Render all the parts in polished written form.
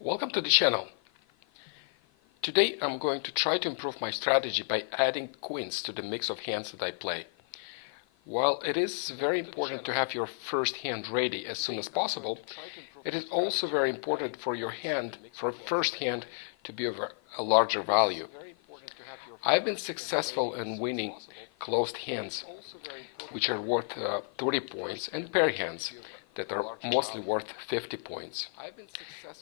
Welcome to the channel. Today I'm going to try to improve my strategy by adding quints to the mix of hands that I play. While it is very important to have your first hand ready as soon as possible, it is also very important for your first hand to be of a larger value. I've been successful in winning closed hands, which are worth 30 points, and pair hands that are mostly worth 50 points.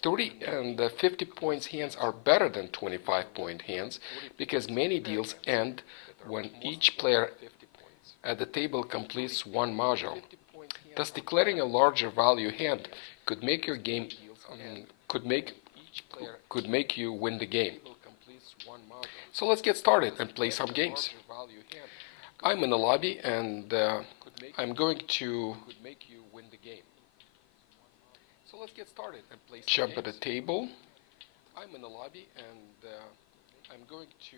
30 and 50 points hands are better than 25-point hands because many deals end when each player at the table completes one Mah Jongg. Thus, declaring a larger value hand could make your game could make you win the game. So let's get started and play some games. I'm in the lobby and I'm going to jump at the table. I'm in the lobby and I'm going to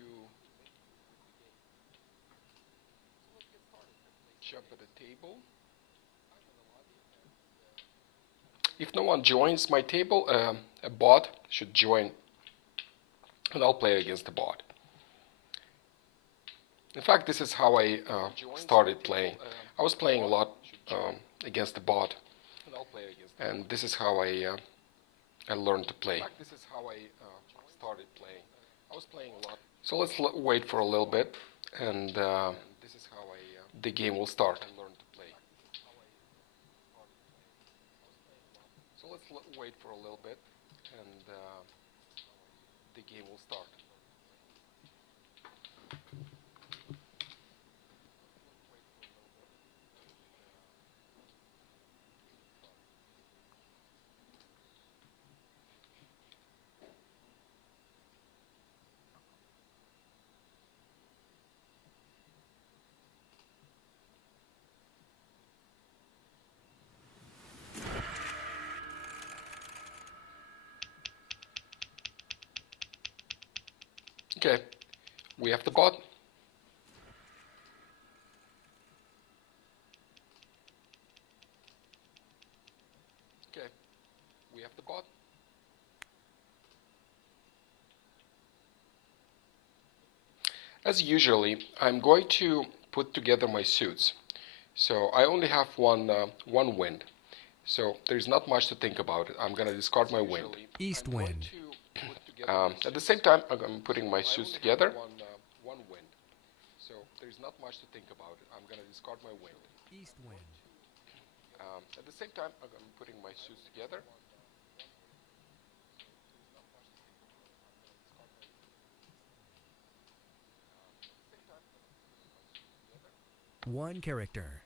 jump at the table. If no one joins my table, a bot should join and I'll play against the bot. In fact, this is how I started playing. I was playing a lot against the bot, and this is how I learned to play. So let's wait for a little bit, and the game will start. So let's wait for a little bit, and the game will start. Okay, we have the bot. Okay, we have the bot. As usually, I'm going to put together my suits. So I only have one wind. So there's not much to think about. I'm going to discard my wind. East wind. At the same time, I'm putting my suits together. So there's not much to think about. I'm going to discard my wind. East wind. At the same time, I'm putting my suits together. One character.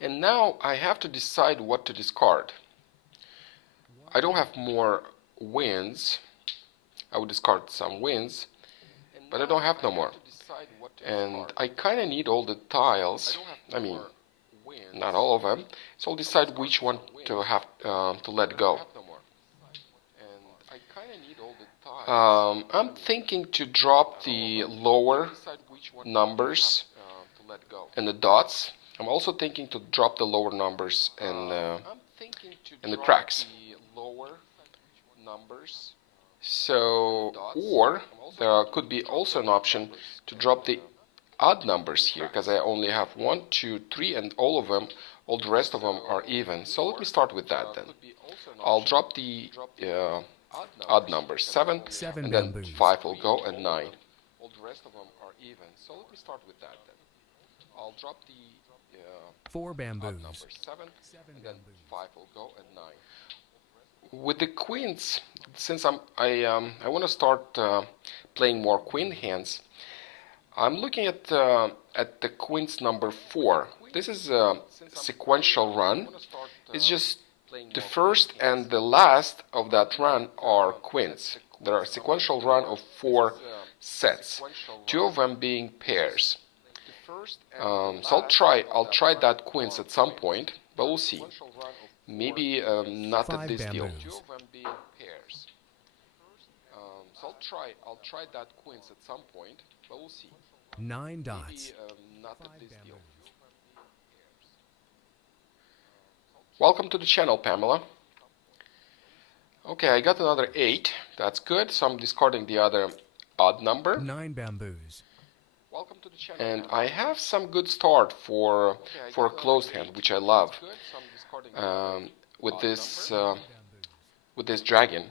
And now I have to decide what to discard. I don't have more wins. I would discard some wins, but I don't have no more. And I kind of need all the tiles. I mean, not all of them. So I'll decide which one to have to let go. I'm thinking to drop the lower numbers and the dots. I'm also thinking to drop the lower numbers and the cracks. So, or there could be also an option to drop the odd numbers here, because I only have 1, 2, 3, and all the rest of them are even. So let me start with that then. I'll drop the odd numbers, 7, and then bamboos. 5 will go, and 9. All the rest of them are even. So let me start with that then. I'll drop the Four bamboos. odd numbers, 7, and then 5 will go, and 9. With the quints, since I want to start playing more queen hands, I'm looking at the quints number 4. This is a sequential run. It's just the first and the last of that run are quints. There are a sequential run of 4 sets, 2 of them being pairs. So I'll try that quints at some point, but we'll see. Maybe not at this deal. Bamboos. So I'll try that quints at some point, but we'll see. 9 dots. Maybe not at this deal. Welcome to the channel, Pamela. Okay, I got another 8. That's good. So I'm discarding the other odd number. 9 bamboos. Welcome to the channel. And I have some good start for a closed hand, which I love. With this dragon.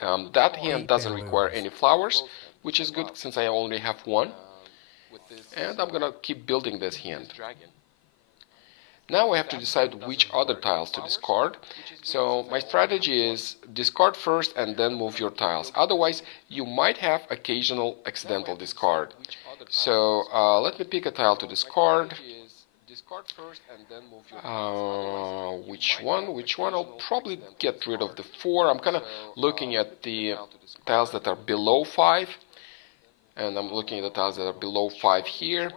That hand doesn't require any flowers, which is good since I only have one. And I'm gonna keep building this hand. Now I have to decide which other tiles to discard. So my strategy is discard first and then move your tiles. Otherwise, you might have occasional accidental discard. So let me pick a tile to discard. Which one? Which one? I'll probably get rid of the 4. I'm kind of looking at the tiles that are below 5. And I'm looking at the tiles that are below 5 here.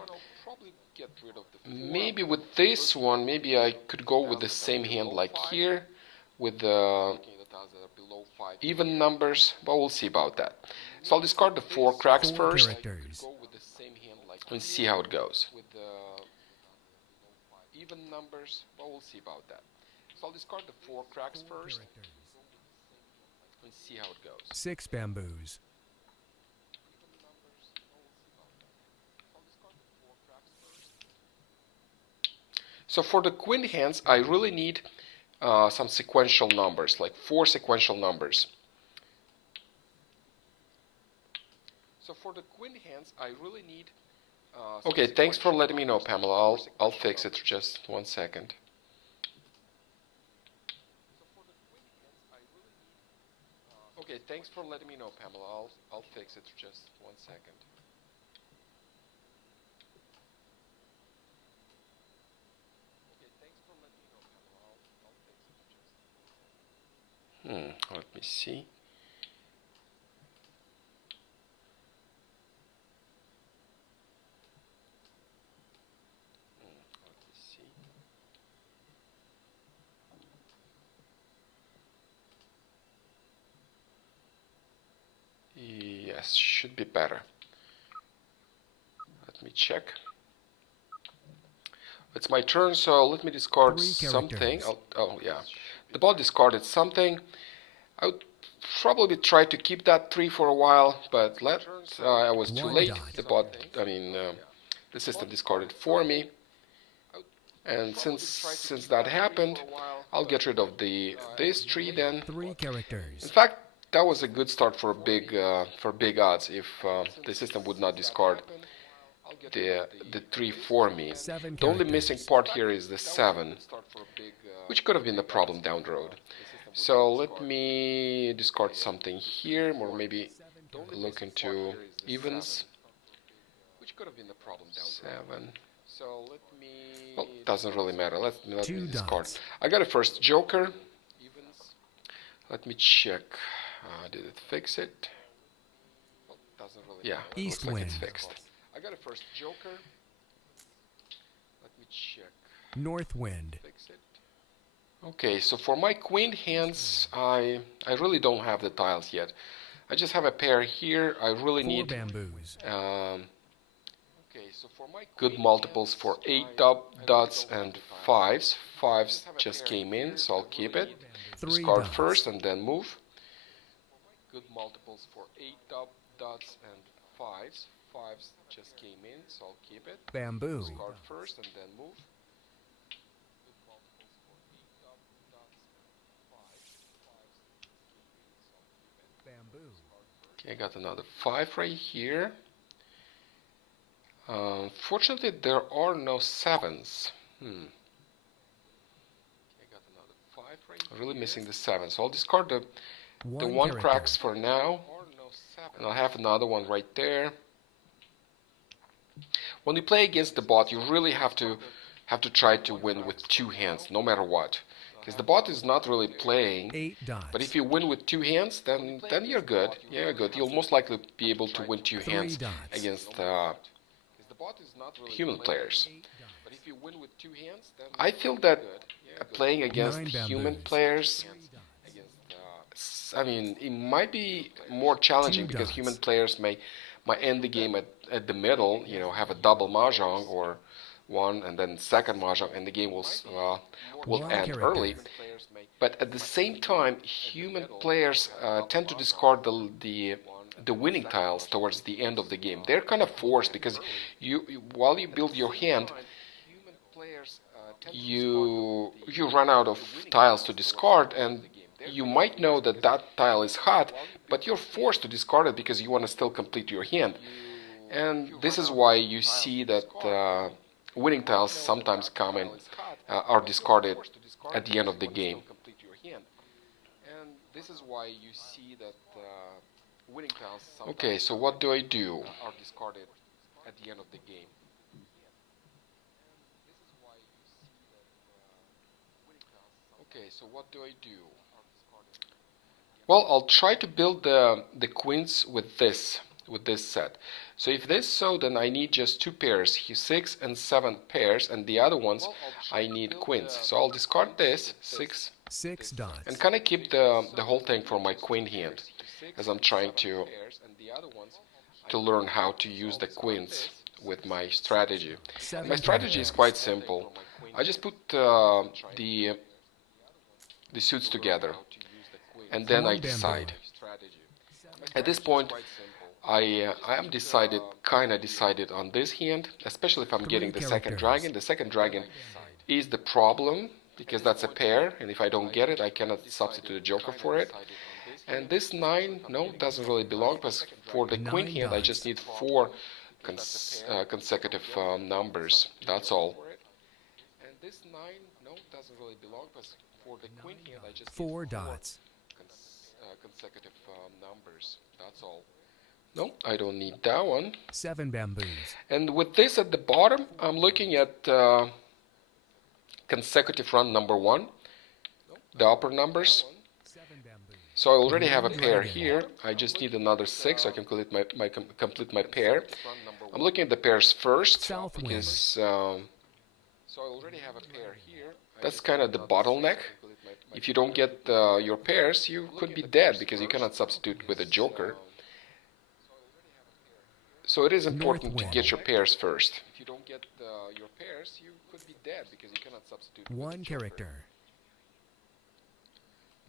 Maybe with this one, maybe I could go with the same hand like here, with the even numbers, but we'll see about that. So I'll discard the 4 cracks first and see how it goes. Even numbers, but we'll see about that. So I'll discard the 4 cracks first and see how it goes. 6 bamboos. So for the quint hands, I really need some sequential numbers, like 4 sequential numbers. So for the quint hands, I really need. Okay, thanks for letting me know, Pamela. I'll fix it. Just 1 second. Okay, thanks for letting me know, Pamela. I'll fix it. Just 1 second. Let me see. Yes, should be better. Let me check. It's my turn, so let me discard something. Oh, yeah. The bot discarded something. I would probably try to keep that 3 for a while, but I was too late. The bot, the system discarded for me. And since that happened, I'll get rid of this tree then. 3 characters. In fact, that was a good start for big odds if the system would not discard the 3 for me. The only missing part here is the 7, which could have been the problem down the road. So let me discard something here, or maybe look into evens. 7. Well, doesn't really matter. Let me discard. I got a first joker. Let me check. Did it fix it? Yeah, East looks like wind. it's fixed. I got a first joker. Let me check. North wind. Fix it. Okay, so for my queen hands, I really don't have the tiles yet. I just have a pair here. I really 4 need bamboos. good multiples for 8 dots and 5s. 5s just came in, so I'll keep it. 3 Discard dots. first and then move. Good multiples for 8 dots and 5s. 5s just came in, so I'll keep it. Bamboo. Discard first and then move. Bamboo. Okay, I got another 5 right here. Fortunately, there are no 7s. I'm really missing the 7, so I'll discard the 1 character. cracks for now, and I'll have another one right there. When you play against the bot, you really have to try to win with 2 hands, no matter what, because the bot is not really playing. 8 dots. But if you win with 2 hands, then you're good. Yeah, you're good. You'll most likely be able to win 2 3 hands dots. against human players. I feel that playing against 9 human bamboos. players, I mean, it might be more challenging 2 because dots. human players might end the game at the middle, have a double Mah Jongg or one, and then second Mah Jongg, and the game will One end character. early. But at the same time, human players tend to discard the winning tiles towards the end of the game. They're kind of forced because while you build your hand, you run out of tiles to discard, and you might know that that tile is hot, but you're forced to discard it because you want to still complete your hand. And this is why you see that winning tiles sometimes come and are discarded at the end of the game. Okay, so what do I do? Well, I'll try to build the quints with this set. So if this so, then I need just two pairs, 6 and 7 pairs, and the other ones I need quints. So I'll discard this 6 6 dots. and kind of keep the whole thing for my queen hand, as I'm trying to learn how to use the quints with my strategy. My strategy is quite simple. I just put the suits together, and then I decide. At this point, I am kind of decided on this hand, especially if I'm getting the second dragon. The second dragon is the problem because that's a pair, and if I don't get it, I cannot substitute a joker for it. And this 9, no, doesn't really belong, because for the queen hand, I just need 4 consecutive numbers. That's all. 4 dots. Consecutive numbers. That's all. No, I don't need that one. 7 bamboos. And with this at the bottom, I'm looking at consecutive run number 1, the upper numbers. So I already have a pair here. I just need another 6 so I can complete my pair. I'm looking at the pairs first because that's kind of the bottleneck. If you don't get your pairs, you could be dead because you cannot substitute with a joker. So it is important to get your pairs first. If you don't get your pairs, you could be dead because you cannot substitute. 1 character.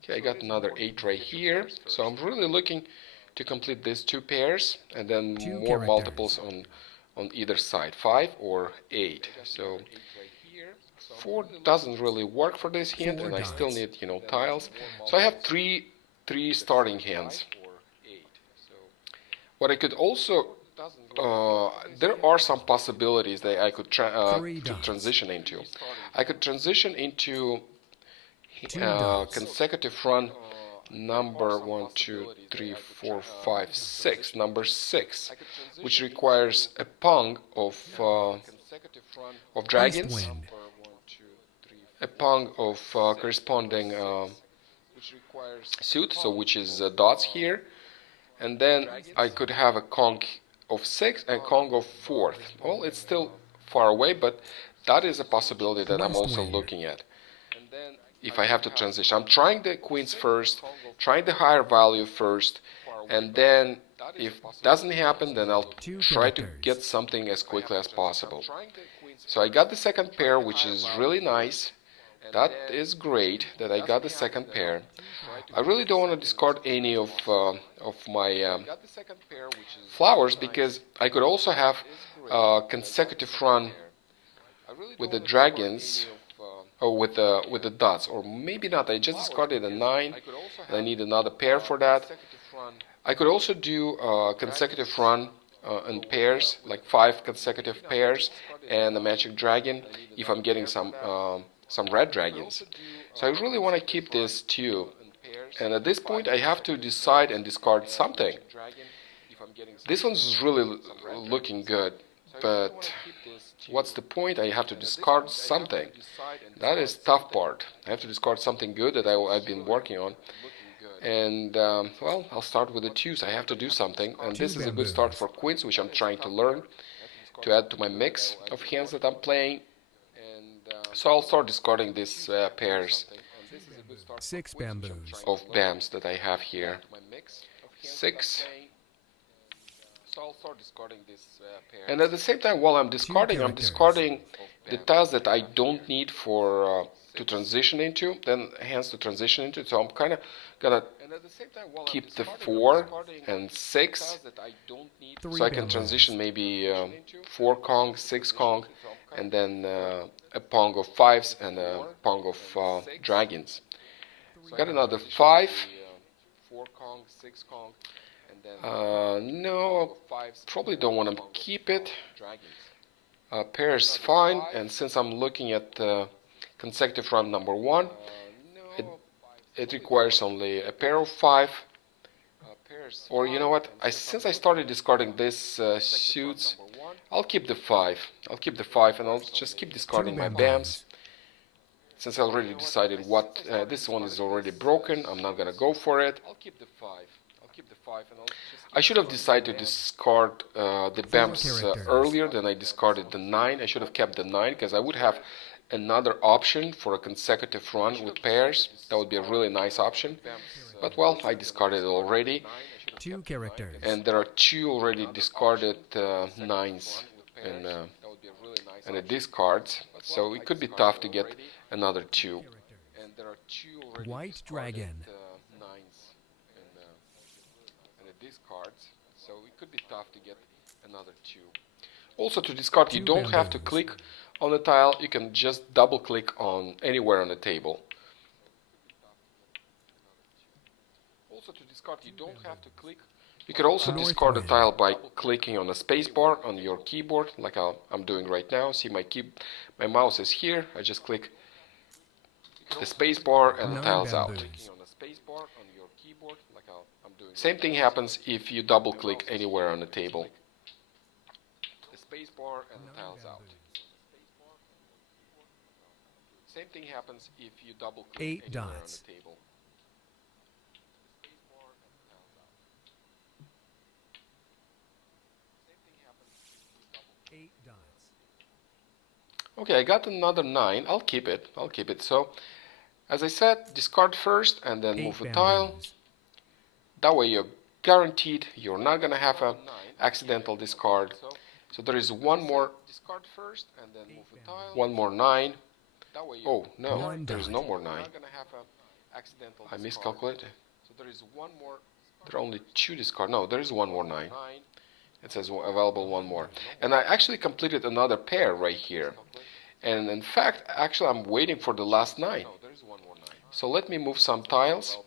Okay, I got another 8 right here. So I'm really looking to complete these 2 pairs and then more multiples on either side, 5 or 8. So 4 doesn't really work for this hand, and I still need, tiles. So I have three starting hands. What I could also there are some possibilities that I could transition into. I could transition into consecutive run number 1, 2, 3, 4, 5, 6, number 6, which requires a pung of dragons, a pung of corresponding suit, so which is dots here, and then I could have a conch of 6 and conch of 4th. Well, it's still far away, but that is a possibility that I'm also looking at. If I have to transition, I'm trying the queens first, trying the higher value first, and then if it doesn't happen, then I'll try to get something as quickly as possible. So I got the second pair, which is really nice. That is great that I got the second pair. I really don't want to discard any of my flowers because I could also have consecutive run with the dragons or with the dots, or maybe not. I just discarded a 9 and I need another pair for that. I could also do consecutive run in pairs, like 5 consecutive pairs and a magic dragon if I'm getting some red dragons. So I really want to keep this too. And at this point I have to decide and discard something. This one's really looking good, but what's the point? I have to discard something. That is tough part. I have to discard something good that I've been working on. And, well, I'll start with the 2s. I have to do something. And this is a good start for quints, which I'm trying to learn to add to my mix of hands that I'm playing. So I'll start discarding these pairs 6 bamboos. of bams that I have here. 6. And at the same time, while I'm discarding the tiles that I don't need for to transition into, then hands to transition into. So I'm kind of gonna keep the 4 and 6, so I can transition maybe 4 Kong, 6 Kong, and then a Pong of 5s and a Pong of dragons. Got another 5. No, probably don't want to keep it. Pair is fine, and since I'm looking at consecutive run number 1, it requires only a pair of 5. Or you know what? Since I started discarding this suits, I'll keep the 5. I'll keep the 5, and I'll just keep discarding my BAMs. Since I already decided what this one is already broken, I'm not gonna go for it. I should have decided to discard the BAMs earlier than I discarded the 9. I should have kept the 9 because I would have another option for a consecutive run with pairs. That would be a really nice option. But well, I discarded it already. 2 characters. And there are 2 already discarded 9s and the discards. So it could be tough to get another 2. White dragon. So it could be tough to get another 2. Also, to discard, you don't have to click on the tile. You can just double click on anywhere on the table. Also, to discard, you don't have to click. You can also discard a tile by clicking on the spacebar on your keyboard, like I'm doing right now. See, my mouse is here. I just click the spacebar and the tile's out. Same thing happens if you double click anywhere on the table. The spacebar and the tile's out. Same thing happens if you double click 8 anywhere dots. on the table. 8 dots. Okay, I got another 9. I'll keep it. So, as I said, discard first and then move the tile. That way you're guaranteed you're not going to have an accidental discard. So there is one more 9. Oh, no, there is no more 9. I miscalculated. There are only 2 discards. No, there is one more 9. It says available 1 more. And I actually completed another pair right here. And in fact, actually I'm waiting for the last 9. So let me move some tiles.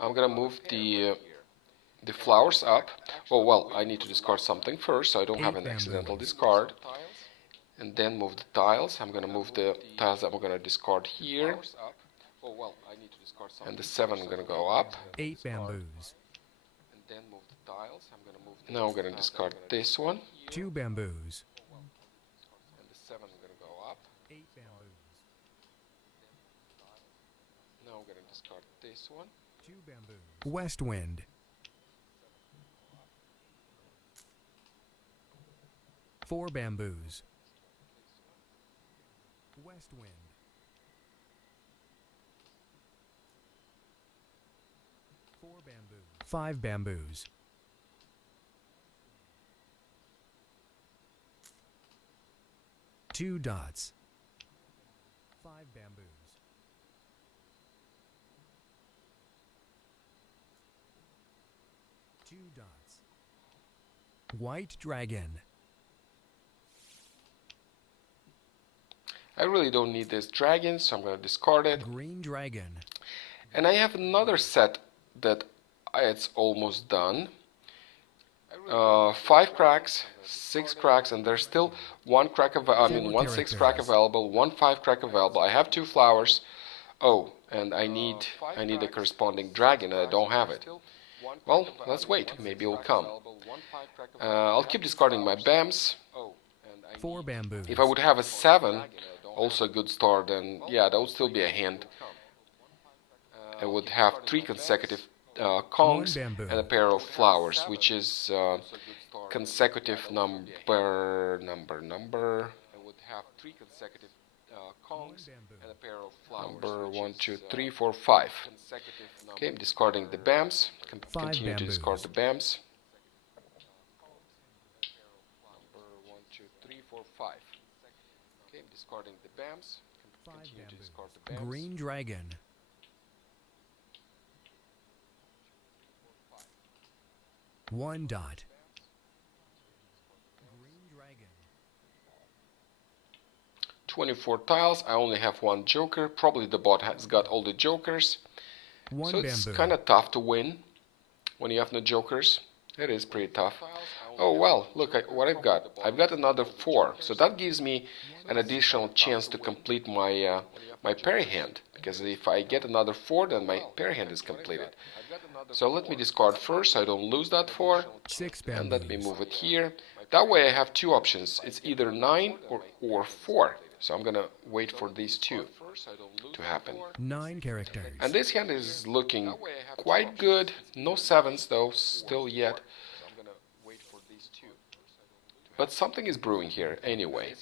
I'm gonna move the flowers up. Oh well, I need to discard something first, so I don't have an accidental discard. And then move the tiles. I'm gonna move the tiles that we're gonna discard here. And the 7 I'm gonna go up. 8 bamboos. Now I'm gonna discard this one. 2 bamboos. And the 7 I'm gonna go up. 8 bamboos. Now I'm gonna discard this one. 2 bamboos. West wind. 4 bamboos. West wind. 4 bamboos. 5 bamboos. 2 dots. 5 bamboos. 2 dots. White dragon. I really don't need this dragon, so I'm gonna discard it. Green dragon. And I have another set that it's almost done. 5 cracks, 6 cracks, and there's still one 6 crack available, 1 5 crack available. I have 2 flowers. Oh, and I need a corresponding dragon, and I don't have it. Well, let's wait. Maybe it'll come. I'll keep discarding my BAMs. 4 bamboos. If I would have a 7, also a good start, then yeah, that would still be a hand. I would have 3 consecutive Kongs and a pair of flowers, which is consecutive number. I would have 3 consecutive Kongs and a pair of flowers. Number 1, 2, 3, 4, 5. Okay, I'm discarding the BAMs. Continue to discard the BAMs. 3, 4, 5. Okay, I'm discarding the bams. Continue to discard the bams. Green dragon. 1 dot. Green dragon. 24 tiles. I only have one joker. Probably the bot has got all the jokers. 1 So it's bamboo. kind of tough to win when you have no jokers. It is pretty tough. Oh well, look at what I've got. I've got another 4. So that gives me an additional chance to complete my my parry hand. Because if I get another 4, then my parry hand is completed. So let me discard first so I don't lose that 4. 6 And let me bamboos. move it here. That way I have 2 options. It's either 9 or 4. So I'm gonna wait for these 2 to happen. 9 characters. And this hand is looking quite good. No 7s though, still yet. But something is brewing here anyway.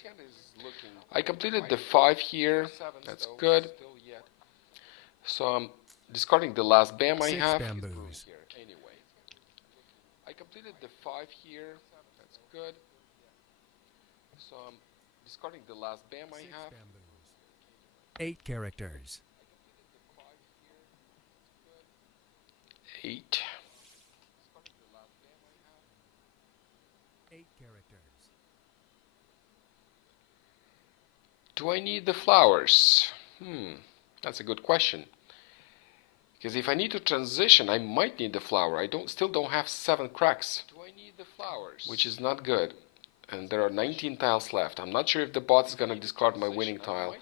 I completed the 5 here. That's good. So I'm discarding the last bam I 6 have. bamboos. I completed the 5 here. That's good. So I'm discarding the last bam I 6 have. bamboos. 8 characters. 8. 8 characters. Do I need the flowers? That's a good question. Because if I need to transition, I might need the flower. I still don't have 7 cracks. Do I need the flowers? Which is not good. And there are 19 tiles left. I'm not sure if the bot is going to discard my winning tile,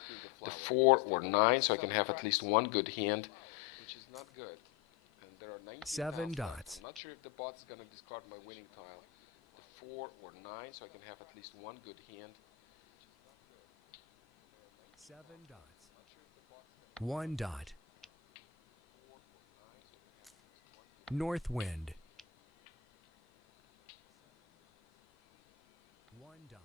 the 4 or 9, so I can have at least one good hand. Which is not good. And there are 19 7 tiles left. dots. I'm not sure if the bot is going to discard my winning tile, the 4 or 9, so I can have at least one good hand. 7 dots. 1 dot. North wind. 1 dot.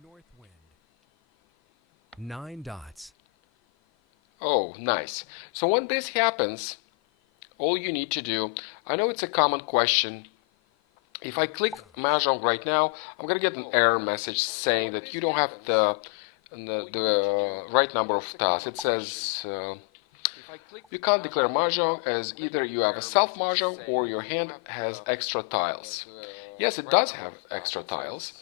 North wind. 9 dots. Oh, nice. So when this happens, all you need to do, I know it's a common question. If I click Mah Jongg right now, I'm going to get an error message saying that you don't have the right number of tiles. It says you can't declare Mah Jongg as either you have a self Mah Jongg or your hand has extra tiles. Yes, it does have extra tiles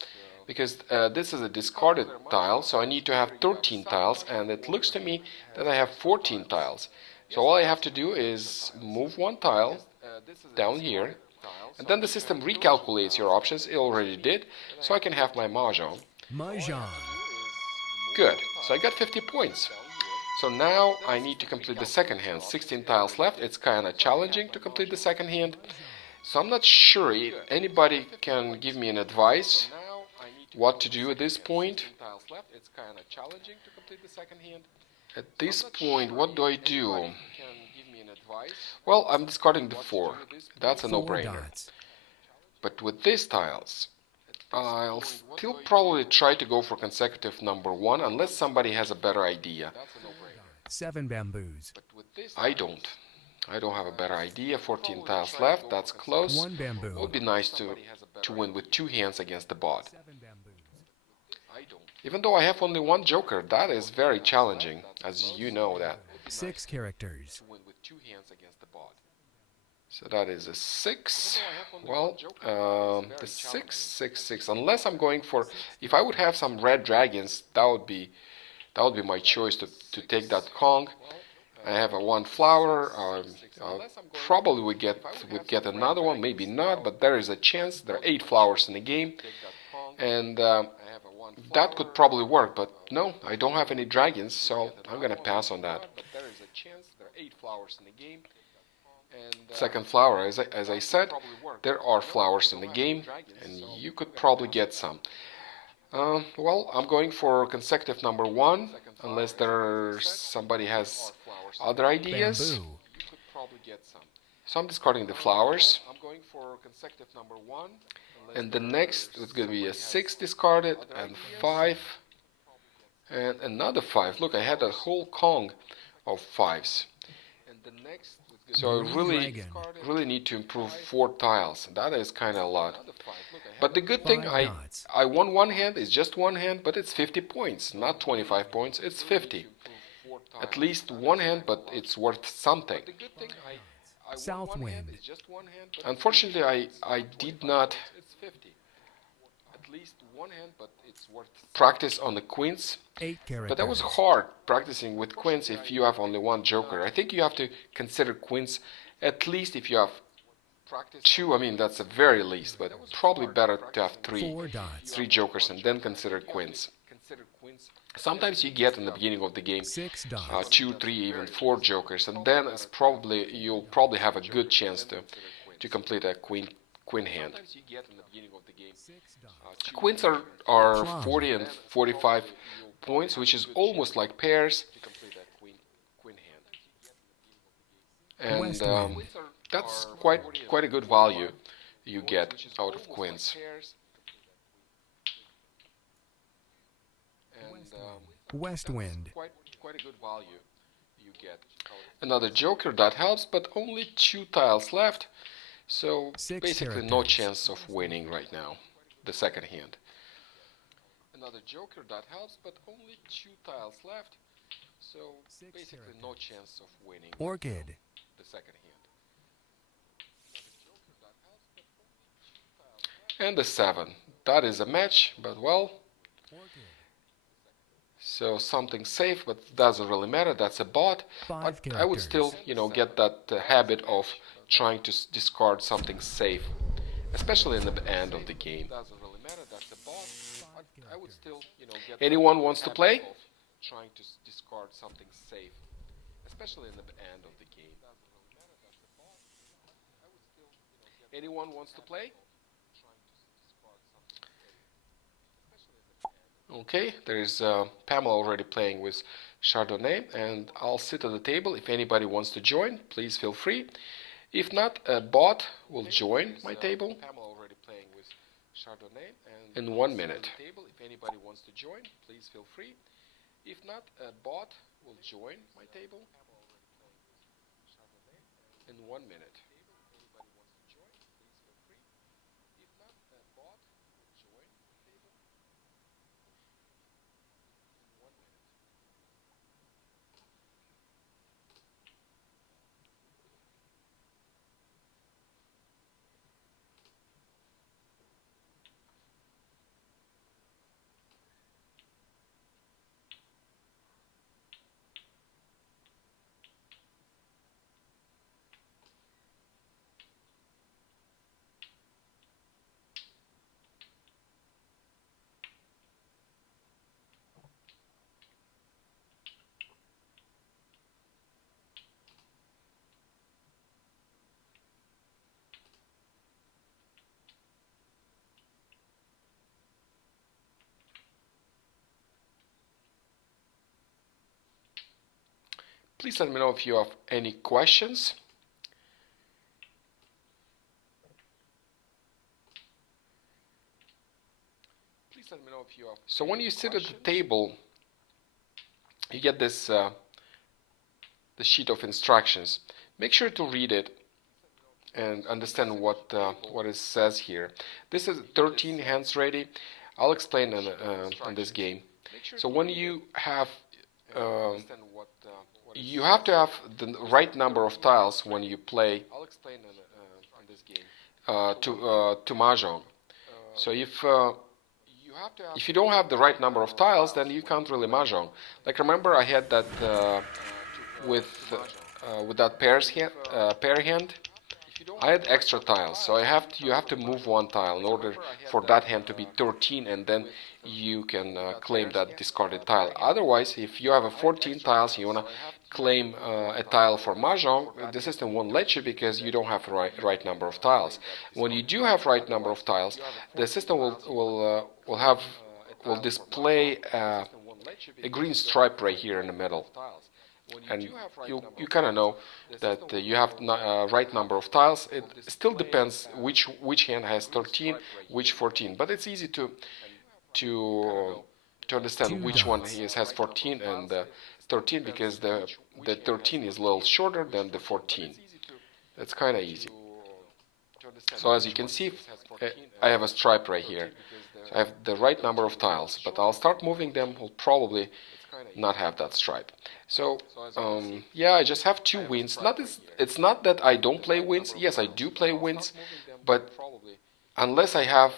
because this is a discarded tile, so I need to have 13 tiles, and it looks to me that I have 14 tiles. So all I have to do is move one tile down here, and then the system recalculates your options. It already did, so I can have my Mah Jongg. Mah Jongg. Good. So I got 50 points. So now I need to complete the second hand. 16 tiles left. It's kind of challenging to complete the second hand. So I'm not sure if anybody can give me an advice what to do at this point. At this point, what do I do? Well, I'm discarding the 4. That's a 4 no-brainer. dots. But with these tiles, I'll still probably try to go for consecutive number 1 unless somebody has a better idea. 7 bamboos. I don't. I don't have a better idea. 14 tiles left. That's close. 1 bamboo. It would be nice to win with 2 hands against the bot. 7 bamboos. Even though I have only one joker, that is very challenging, as you know that. 6 characters. So that is a 6. Well, the 6, 6, 6. Unless I'm going for, if I would have some red dragons, that would be my choice to take that Kong. I have a 1 flower. Probably would get another one, maybe not, but there is a chance. There are 8 flowers in the game, and that could probably work. But no, I don't have any dragons, so I'm gonna pass on that. Second flower, as I said, there are flowers in the game, and you could probably get some. Well, I'm going for consecutive number 1, unless somebody has other ideas. Bamboo. So I'm discarding the flowers. And the next is going to be a 6 discarded, and 5, and another 5. Look, I had a whole Kong of 5s. So I really need to improve 4 tiles. That is kind of a lot. But the good thing, 5 dots. I won one hand, it's just one hand, but it's 50 points, not 25 points, it's 50. At least one hand, but it's worth something. South wind. Unfortunately, I did not practice on the quints, 8 characters. but that was hard practicing with quints if you have only one joker. I think you have to consider quints at least if you have two. I mean, that's the very least, but probably better to have 4 dots. three jokers and then consider quints. Sometimes you get in the beginning of the game 6 dots. 2, 3, even 4 jokers, and then you'll probably have a good chance to complete a queen hand. 6 dots. Queens are 40 and 45 points, which is almost like pairs. And West wind. that's quite a good value you get out of queens. West wind. Quite a good value you get. Another joker that helps, but only 2 tiles left, so 6 basically no characters. chance of winning right now. The second hand. Another joker that helps, but only 2 tiles left, so 6 basically no chance of winning. Orchid. The second hand. And the 7. That is a match, but well, Orchid. so something safe, but doesn't really matter. That's a bot. 5 But I would still, get that habit of trying to discard something safe, especially in the end of the game. Anyone wants to play? Trying to discard something safe, especially in the end of the game. Anyone wants to play? Okay, there is Pamela already playing with Chardonnay, and I'll sit at the table. If anybody wants to join, please feel free. If not, a bot will join my table in 1 minute. If anybody wants to join, please feel free. If not, a bot will join my table in 1 minute. Please let me know if you have any questions. So when you sit at the table, you get this the sheet of instructions. Make sure to read it and understand what it says here. This is 13 hands ready. I'll explain on this game. So when you have to have the right number of tiles when you play to Mah Jongg. So if you don't have the right number of tiles, then you can't really Mah Jongg. Like remember, I had that with that pair hand. I had extra tiles, so you have to move 1 tile in order for that hand to be 13, and then you can claim that discarded tile. Otherwise, if you have a 14 tiles, you want to claim a tile for Mah Jongg, the system won't let you because you don't have the right number of tiles. When you do have right number of tiles, the system will display a green stripe right here in the middle. And you kind of know that you have right number of tiles. It still depends which hand has 13, which 14. But it's easy to understand which one has 14 and 13 because the 13 is a little shorter than the 14. That's kind of easy. So as you can see, I have a stripe right here. So I have the right number of tiles, but I'll start moving them. Will probably not have that stripe. So yeah, I just have two wins. It's not that I don't play wins. Yes, I do play wins, but unless I have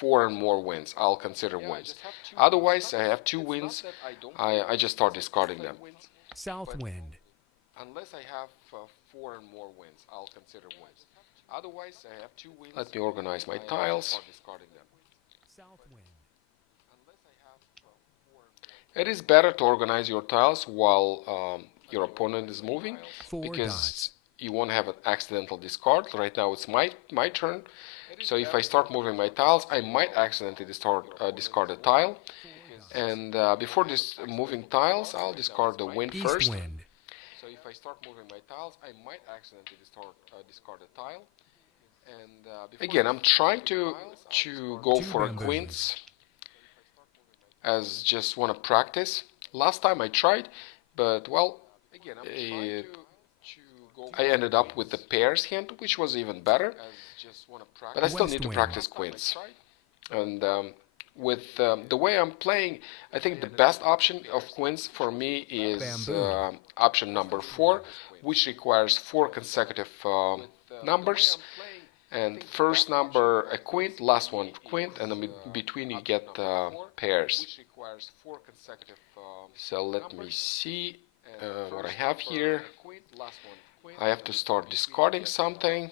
four and more wins, I'll consider wins. Otherwise, I have two wins. I just start discarding them. South wind. Unless I have four and more wins, I'll consider wins. Otherwise, I have two wins. Let me organize my tiles. South wind. It is better to organize your tiles while your opponent is moving, Four because dots. you won't have an accidental discard. Right now it's my turn. So if I start moving my tiles, I might accidentally discard a tile. And before this moving tiles, I'll discard the wind East first. wind. So if I start moving my tiles, I might accidentally discard a tile. And again, I'm trying to go Two for a bamboos. quints as just want to practice. Last time I tried, but well, I ended up with the pairs hand, which was even better. But I still need to practice quints. And with the way I'm playing, I think the best option of quints for me is option number 4, which requires 4 consecutive numbers. And first number a quint, last one quint, and then between you get pairs. So let me see what I have here. I have to start discarding something,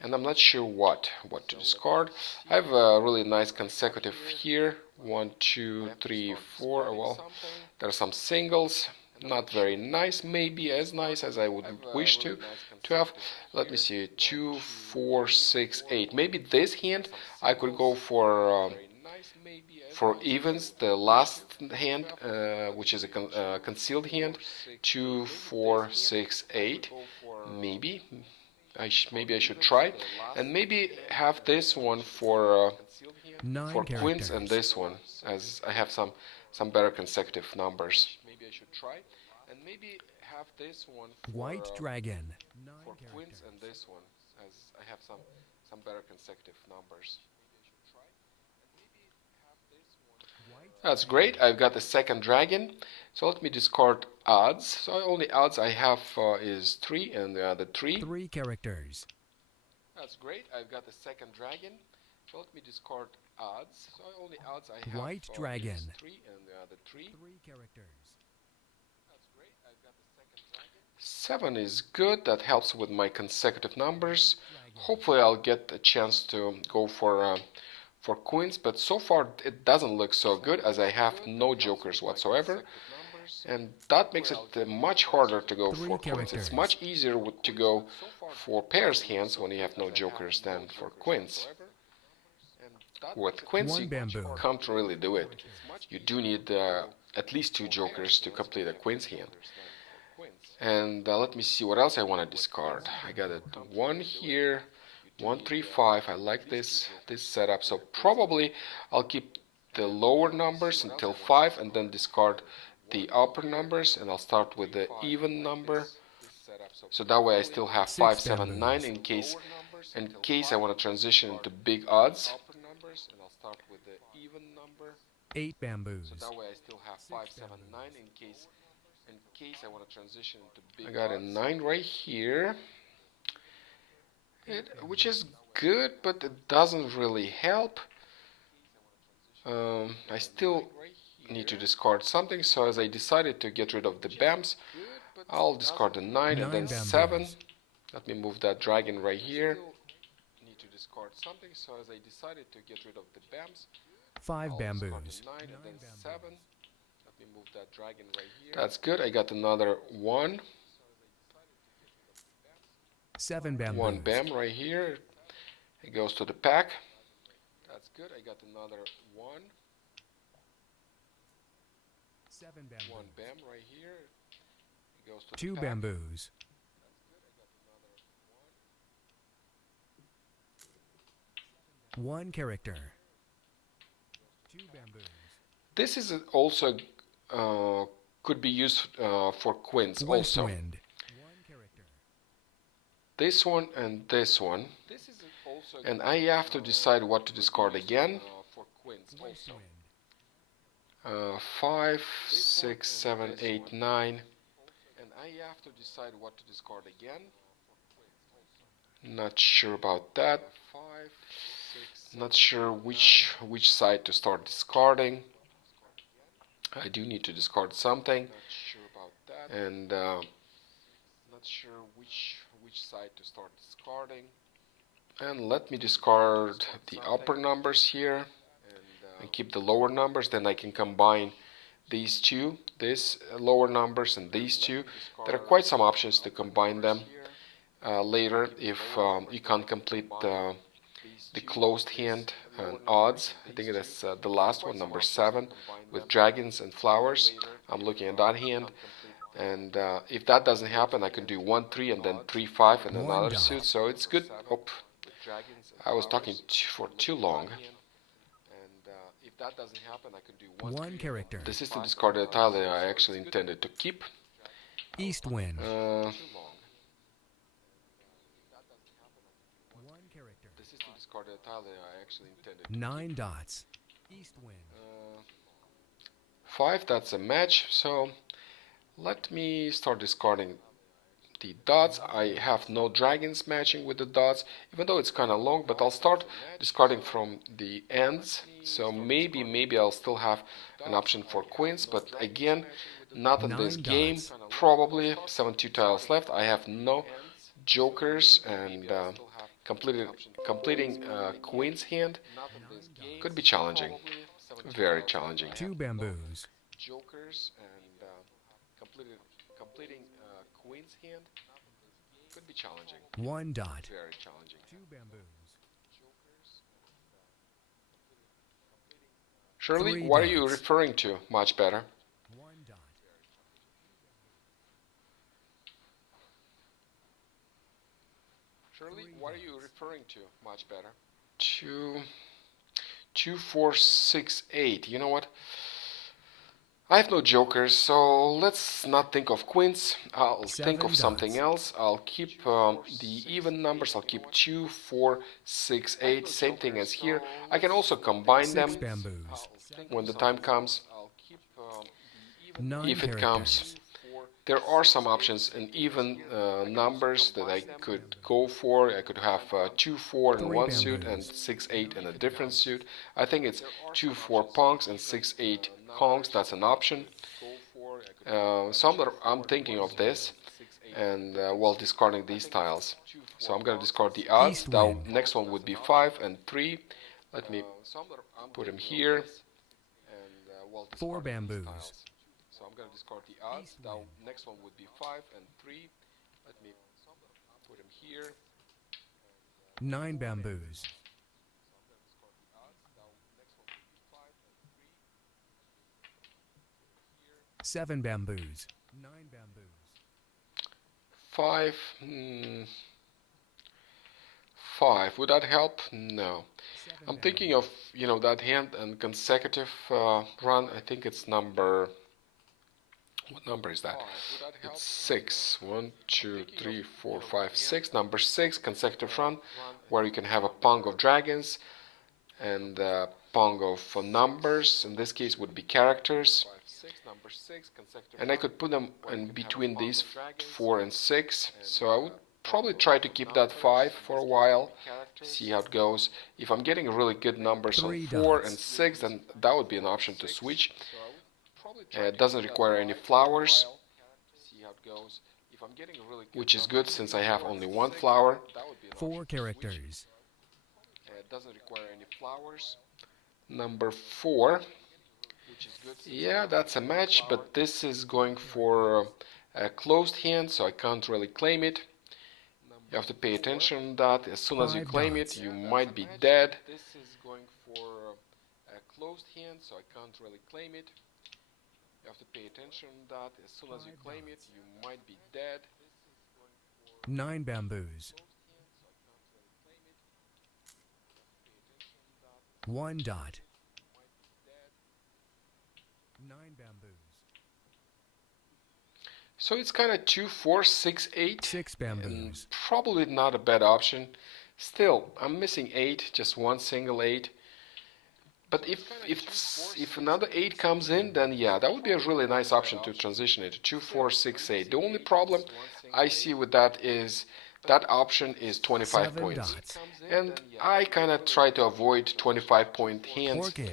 and I'm not sure what to discard. I have a really nice consecutive here. 1, 2, 3, 4. Well, there are some singles. Not very nice, maybe as nice as I would wish to have. Let me see, 2, 4, 6, 8. Maybe this hand I could go for evens, the last hand, which is a concealed hand. 2, 4, 6, 8. Maybe maybe I should try, and maybe have this one for quints, and this one, as I have some better consecutive numbers. White dragon. For quints and this one, as I have some better consecutive numbers. That's great. I've got the second dragon. So let me discard odds. So only odds I have is 3 and the other 3. 3 characters. That's great. I've got the second dragon. So let me discard odds. So only odds I have White dragon. is 3 and the other 3. 3 characters. 7 is good. That helps with my consecutive numbers. Hopefully I'll get a chance to go for queens, but so far it doesn't look so good, as I have no jokers whatsoever, and that makes it much harder to go for queens. It's much easier to go for pairs hands when you have no jokers than for queens. With queens you can't really do it. You do need at least 2 jokers to complete a queens hand. And let me see what else I want to discard. I got a 1 here, 1, 3, 5. I like this setup. So probably I'll keep the lower numbers until 5 and then discard the upper numbers, and I'll start with the even number. So that way I still have 5, 7, 9 in case I want to transition into big odds. 8 bamboos. So that way I still have 5, 7, 9 in case I want to transition into big odds. I got a 9 right here. Which is good, but it doesn't really help. I still need to discard something, so as I decided to get rid of the bams, I'll discard the 9 and then 7. Let me move that dragon right here. Need to discard something, so as I decided to get rid of the bams, 5 bamboos. 9 and then 7. Let me move that dragon right here. That's good. I got another 1. 7 bamboos. 1 bam right here. It goes to the pack. That's good. I got another 1. 7 bamboos. 1 bam right here. It goes to 2 the pack. bamboos. 1 character. 2 bamboos. This is also could be used for quints West also. wind. 1 character. this one and this one, and I have to decide what to discard again. West wind. 5, 6, 7, 8, 9. Not sure about that. Not sure which side to start discarding. I do need to discard something, and not sure which side to start discarding. And let me discard the upper numbers here and keep the lower numbers. Then I can combine these two, these lower numbers and these two. There are quite some options to combine them later if you can't complete the closed hand and odds. I think that's the last one, number 7, with dragons and flowers. I'm looking at that hand, and if that doesn't happen, I can do 1, 3, and then 3, 5, and another suit. So it's good. Oh, I was talking for too long. One character. The system discarded a tile that I actually intended to keep. East wind. Uh, One character. the system discarded a tile that I actually intended to 9 dots. East wind. 5, that's a match. So let me start discarding the dots. I have no dragons matching with the dots, even though it's kind of long, but I'll start discarding from the ends. So maybe I'll still have an option for quints, but again, not in this 9 game. dots. Probably 72 tiles left. I have no jokers, and completing queen's hand could be challenging, very challenging. 2 bamboos. Jokers, and completing queen's hand could be challenging, 1 dot. very challenging. 2 bamboos. Shirley, 3 what are you dots. referring to? Much better. 1 dot. Shirley, what are you referring to? Much better. 2, 4, 6, 8. You know what? I have no jokers, so let's not think of quints. I'll think of 7 something dots. else. I'll keep the even numbers. I'll keep 2, 4, 6, 8. Same thing as here. I can also combine 6 them bamboos. when the time comes. 9 If it characters. comes. There are some options in even numbers that I could go for. I could have 2, 4 in 3 one suit and bamboos. 6, 8 in a different suit. I think it's 2, 4 punks and 6, 8 kongs. That's an option. I'm thinking of this, and while discarding these tiles. So I'm going to discard the odds. East Now, wind. next one would be 5 and 3. Let me put them here. 4 bamboos. So I'm going to discard the odds. Now, next one would be 5 and 3. Let me put them here. 9 bamboos. 7 bamboos. 9 bamboos. 5. 5. Would that help? No. 7 I'm thinking of, that hand and consecutive run. I think it's number... What number is that? It's 6. 1, 2, 3, 4, 5, 6. Number 6, consecutive run, where you can have a pong of dragons and a pong of numbers. In this case, would be characters. And I could put them in between these 4 and 6. So I would probably try to keep that 5 for a while, see how it goes. If I'm getting really good numbers on 3 4 dots. and 6, then that would be an option to switch. It doesn't require any flowers, which is good since I have only 1 flower. 4 characters. It doesn't require any flowers. Number 4. Yeah, that's a match, but this is going for a closed hand, so I can't really claim it. You have to pay attention to that. As soon as you 5 claim dots. it, you might be dead. This is going for a closed hand, so I can't really claim it. You have to pay attention to that. As soon as you claim it, you might be dead. 9 bamboos. 1 dot. 9 bamboos. So it's kind of 2, 4, 6, 8. 6 And bamboos. probably not a bad option. Still, I'm missing 8, just one single 8. But if another 8 comes in, then yeah, that would be a really nice option to transition into 2, 4, 6, 8. The only problem I see with that is that option is 25 7 points. dots. And I kind of try to avoid 25-point hands, Orchid.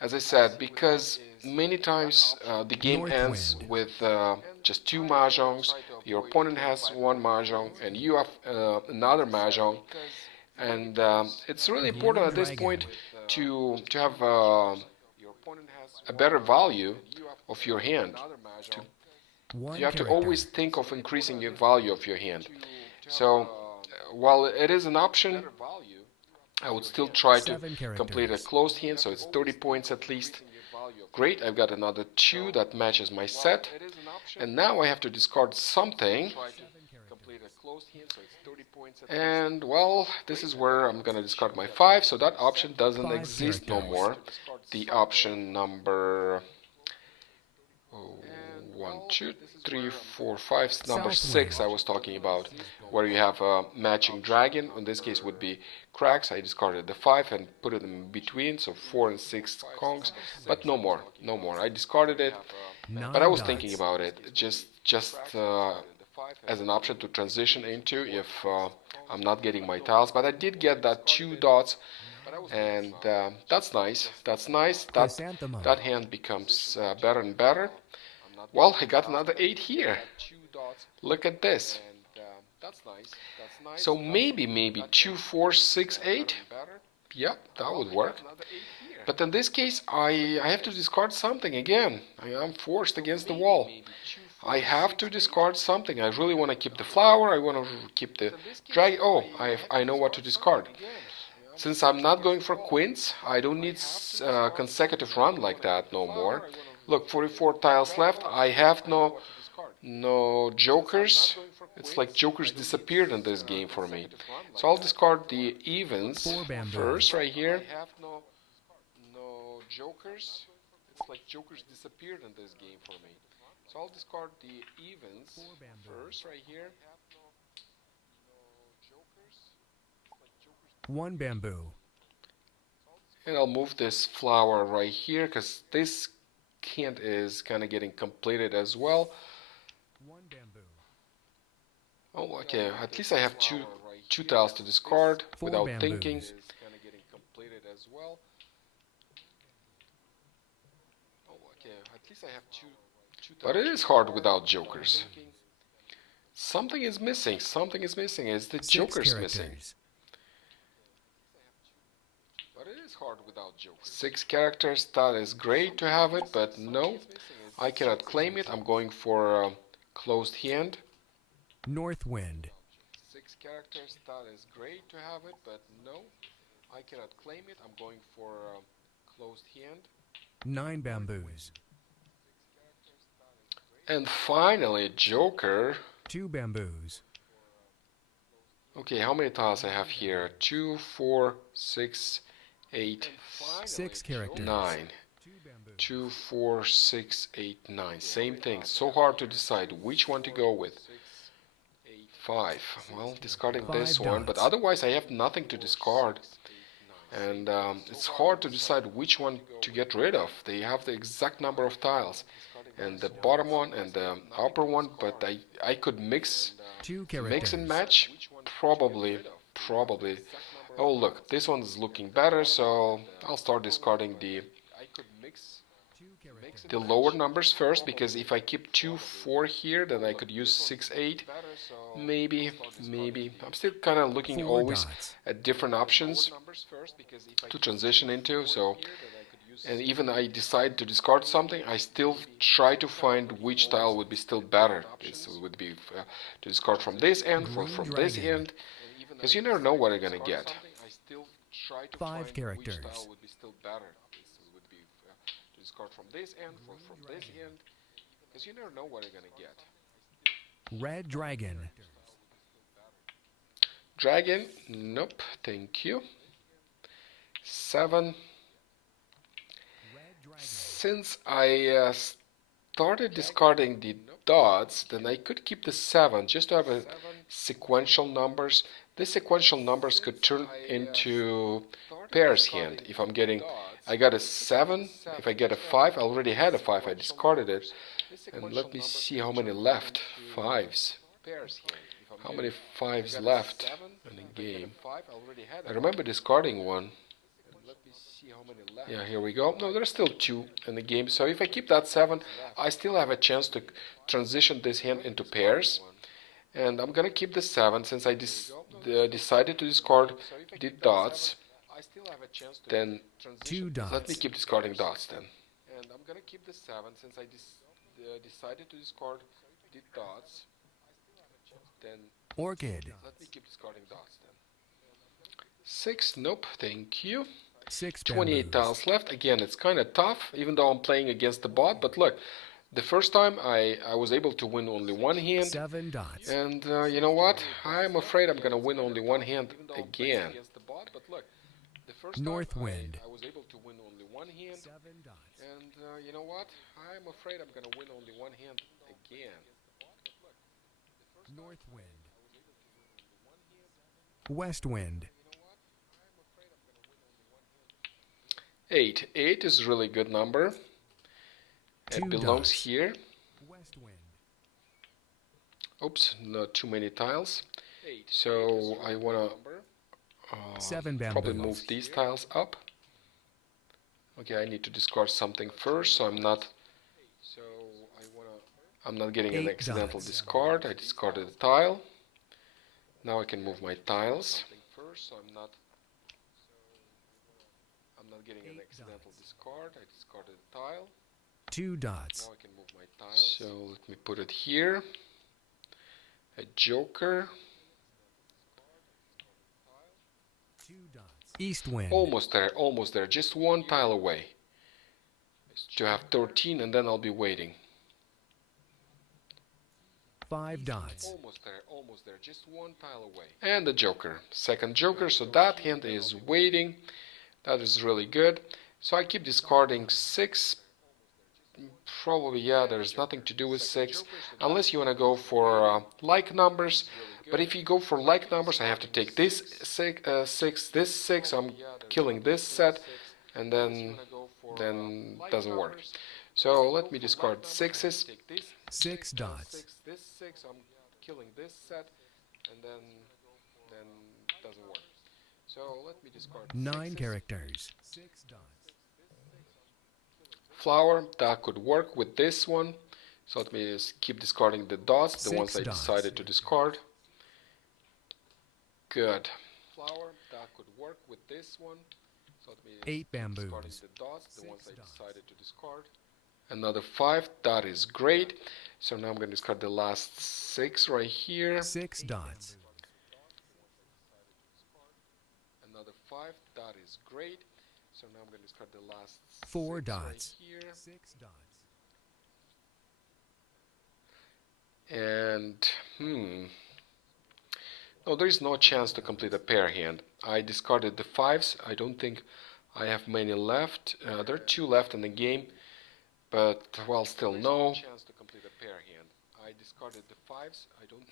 as I said, because many times the game North ends wind. with just 2 Mah Jongs. Your opponent has 1 Mah Jongg, and you have another Mah Jongg. And it's really important Green at this dragon. point to have a better value of your hand. To, 1 you have to character. always think of increasing the value of your hand. So while it is an option, I would still try to 7 complete a characters. closed hand, so it's 30 points at least. Great, I've got another 2 that matches my set. And now I have to discard something. 7 characters. And well, this is where I'm gonna discard my 5, so that option doesn't 5 exist no characters. more. The option number 1, 2, 3, 4, 5, number South 6 I wind. was talking about, where you have a matching dragon. In this case would be cracks. I discarded the 5 and put it in between, so 4 and 6 kongs, but no more, no more. I discarded it, 9 but I was dots. thinking about it, just as an option to transition into if I'm not getting my tiles. But I did get that 2 dots, and that's nice. That's nice. Chrysanthemum. That hand becomes better and better. Well, I got another 8 here. Look at this. So maybe 2, 4, 6, 8. Yeah, that would work. But in this case, I have to discard something again. I am forced against the wall. I have to discard something. I really want to keep the flower. I want to keep the dragon. Oh, I know what to discard. Since I'm not going for quints, I don't need consecutive run like that no more. Look, 44 tiles left. I have no jokers. It's like jokers disappeared in this game for me. So I'll discard the evens 4 bamboos. first right here. No jokers. It's like jokers disappeared in this game for me. So I'll discard the evens 4 bamboos. first right here. 1 bamboo. And I'll move this flower right here because this Quint is kind of getting completed as well. 1 bamboo. Oh, okay. At least I have two tiles to discard 4 without bamboos. thinking. But it is hard without jokers. Something is missing. Something is missing. Is the 6 jokers missing? characters. 6 characters. That is great to have it, but no, I cannot claim it. I'm going for closed hand. North wind. 6 characters. That is great to have it, but no, I cannot claim it. I'm going for closed hand. 9 bamboos. And finally, joker. 2 bamboos. Okay, how many tiles I have here? 2, 4, 6, 8, 6 characters. 9. 2, 4, 6, 8, 9. Same thing. So hard to decide which one to go with. 5. Well, discarding 5 this one, but dots. otherwise I have nothing to discard. And it's hard to decide which one to get rid of. They have the exact number of tiles. And the bottom one and the upper one, but I could mix 2 characters. Mix and match? Probably. Oh, look, this one is looking better, so I'll start discarding the lower numbers first, because if I keep 2, 4 here, then I could use 6, 8. Maybe. I'm still kind of looking 4 always dots. at different options to transition into, so... And even I decide to discard something, I still try to find which tile would be still better. This would be to discard from this end, from this dragon. end, because you never know what you're gonna get. 5 characters. Red dragon. Dragon, nope, thank you. 7. Since I started discarding the dots, then I could keep the 7 just to have a sequential numbers. These sequential numbers could turn into pairs hand. If I'm getting, I got a 7, if I get a 5, I already had a 5, I discarded it. And let me see how many left. 5s. How many 5s left in the game? I remember discarding one. Yeah, here we go. No, there's still 2 in the game. So if I keep that 7, I still have a chance to transition this hand into pairs. And I'm gonna keep the 7 since I decided to discard the dots. Then Two let me dots. keep discarding dots then. And I'm gonna keep the 7 since I decided to discard the dots. Then Orchid. let me keep discarding dots then. 6, nope, thank you. 6 28 bamboos. tiles left. Again, it's kind of tough, even though I'm playing against the bot. But look, the first time I was able to win only one hand. 7 dots. And you know what? I'm afraid I'm going to win only one hand again. North wind. I was able to win only one hand. 7 dots. And you know what? I'm afraid I'm going to win only one hand again. North wind. West wind. 8. 8 is a really good number. It 2 belongs dots. here. West wind. Oops, not too many tiles. So I want to 7 probably bamboos. move these tiles up. Okay, I need to discard something first, so I'm not getting an 8 accidental dots. discard. I discarded a tile. Now I can move my tiles. I'm not getting an accidental discard. I discarded a tile. 2 dots. Now I can move my tiles. So let me put it here. A joker. 2 dots. East wind. Almost there, almost there. Just one tile away to have 13, and then I'll be waiting. 5 dots. Almost there. Just one tile away. And the joker. Second joker, so that hand is waiting. That is really good. So I keep discarding 6. Probably, yeah, there's nothing to do with 6. Unless you want to go for like numbers. But if you go for like numbers, I have to take this 6, this 6. I'm killing this set. And then doesn't work. So let me discard 6s. 6 dots. This 6, I'm killing this set. And then doesn't work. So let me discard 9 6s. characters. 6 dots. Flower, that could work with this one. So let me just keep discarding the dots, the 6 ones I dots. decided to discard. Good. Flower, that could work with this one. So let me 8 keep bamboos. discarding the dots, the 6 ones I dots. decided to discard. Another 5, that is great. So now I'm going to discard the last 6 right here. 6 dots. Another 5, that is great. So now I'm going to discard the last 4 6 dots. right here. 6 dots. And no, there is no chance to complete a pair hand. I discarded the 5s. I don't think I have many left. There are 2 left in the game, but well, still no.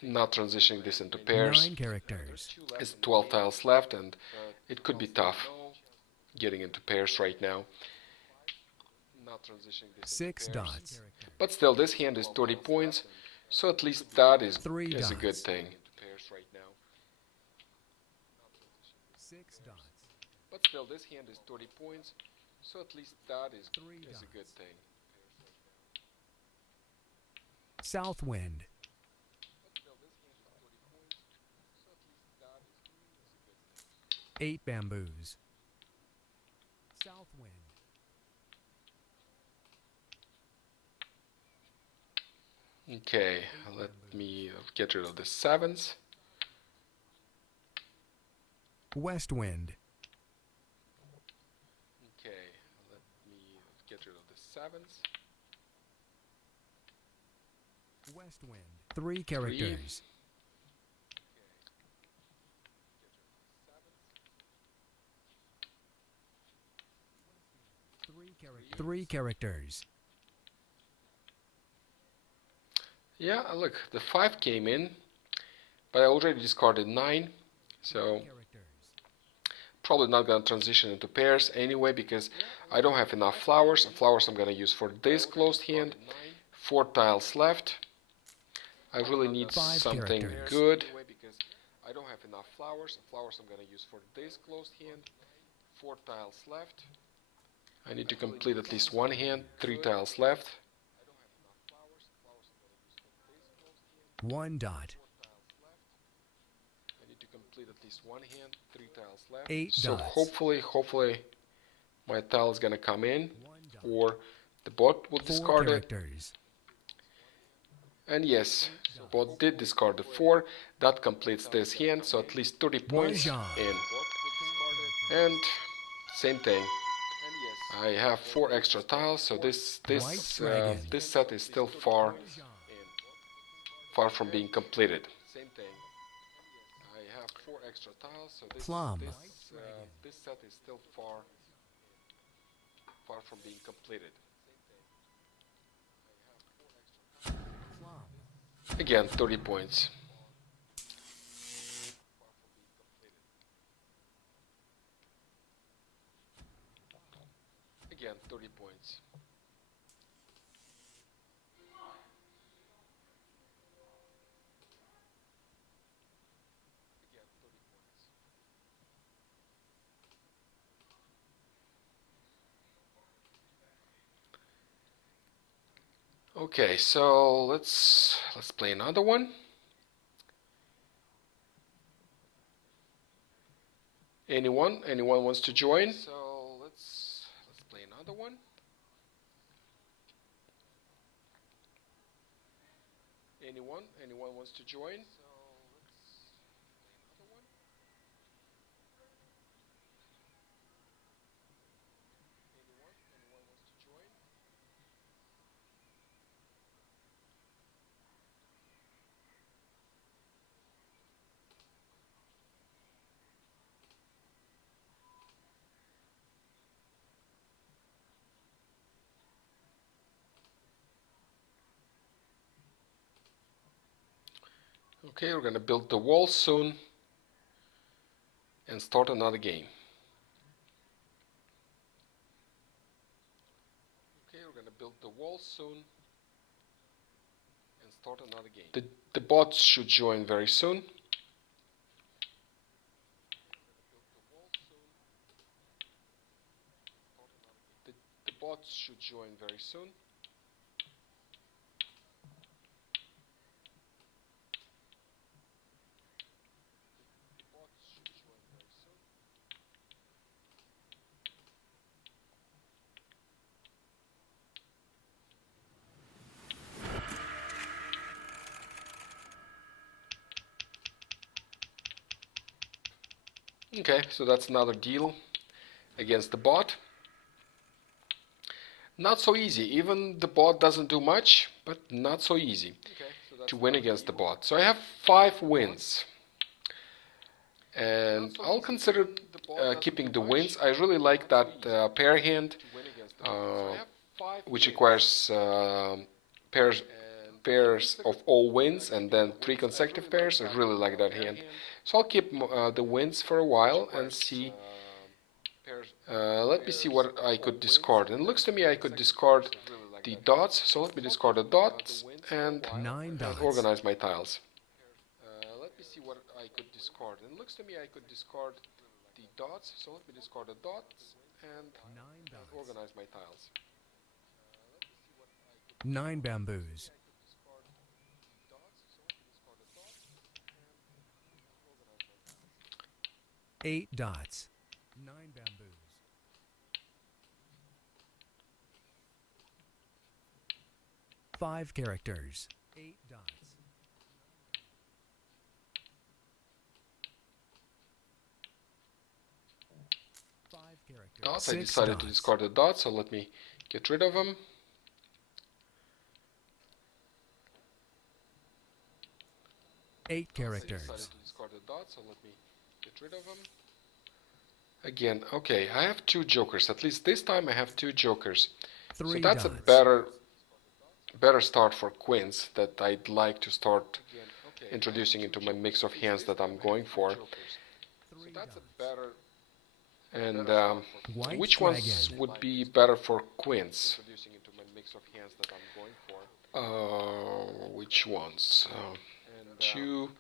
Not transitioning this into pairs. 9 characters. It's 12 tiles left, and it could be tough getting into pairs right now. 6 dots. But still, this hand is 30 points, so at least that is 3 a good dots. thing. 6 dots. But still, this hand is 30 points, so at least that is 3 dots. a good thing. South wind. 8 bamboos. South wind. Okay, let me get rid of the 7s. West wind. Okay, let me get rid of the 7s. West wind. 3 characters. Three characters. Yeah, look, the 5 came in, but I already discarded 9, so probably not gonna transition into pairs anyway because I don't have enough flowers. Flowers I'm gonna use for this closed hand. 4 tiles left. I really need something good. I don't have enough flowers. Flowers I'm gonna use for this closed hand. 4 tiles left. I need to complete at least one hand. 3 tiles left. 1 dot. I need to complete at least one hand. 3 tiles left. 8 So dots. hopefully my tile is gonna come in, or the bot will 4 discard it. characters. And yes, bot did discard the 4. That completes this hand, so at least 30 Mah points Jongg. in. And same thing. I have 4 extra tiles, so this set is still far from being completed. I have 4 extra tiles, so Plum. this set is still far from being completed. Again, 30 points. Again, 30 points. Okay, so let's play another one. Anyone wants to join? So let's play another one. Anyone wants to join? Okay, we're gonna build the wall soon and start another game. Okay, we're gonna build the wall soon and start another game. The bots should join very soon. The bots should join very soon. Okay, so that's another deal against the bot. Not so easy. Even the bot doesn't do much, but not so easy to win against the bot. So I have 5 wins. And I'll consider keeping the wins. I really like that pair hand, which requires pairs of all wins and then 3 consecutive pairs. I really like that hand. So I'll keep the wins for a while and see. Let me see what I could discard. And it looks to me I could discard the dots. So let me discard the dots and 9 dots. organize my tiles. Let me see what I could discard. And it looks to me I could discard the dots. So let me discard the dots and organize my tiles. 9 bamboos. 8 dots. 9 bamboos. 5 characters. 8 dots. 5 characters. Dots. I 6 decided to dots. discard the dots, so let me get rid of them. Eight characters. I decided to discard the dots, so let me get rid of them. Again, okay, I have 2 jokers. At least this time I have 2 jokers. 3 So that's dots. a better start for quints that I'd like to start introducing into my mix of hands that I'm going for. And which ones would be better for quints? Which ones? Two.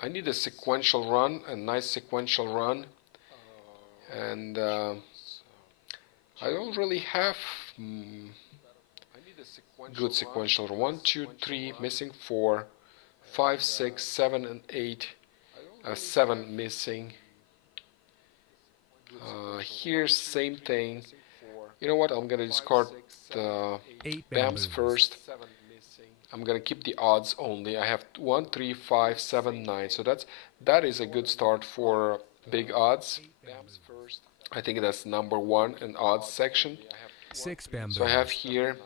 I need a sequential run, a nice sequential run, and I don't really have good sequential. 1, 2, 3, missing 4, 5, 6, 7, and 8. 7 missing. Here's same thing. You know what? I'm gonna discard the bams first. I'm gonna keep the odds only. I have 1, 3, 5, 7, 9. So that is a good start for big odds. I think that's number 1 in odds section. 6 bamboos. So I have here.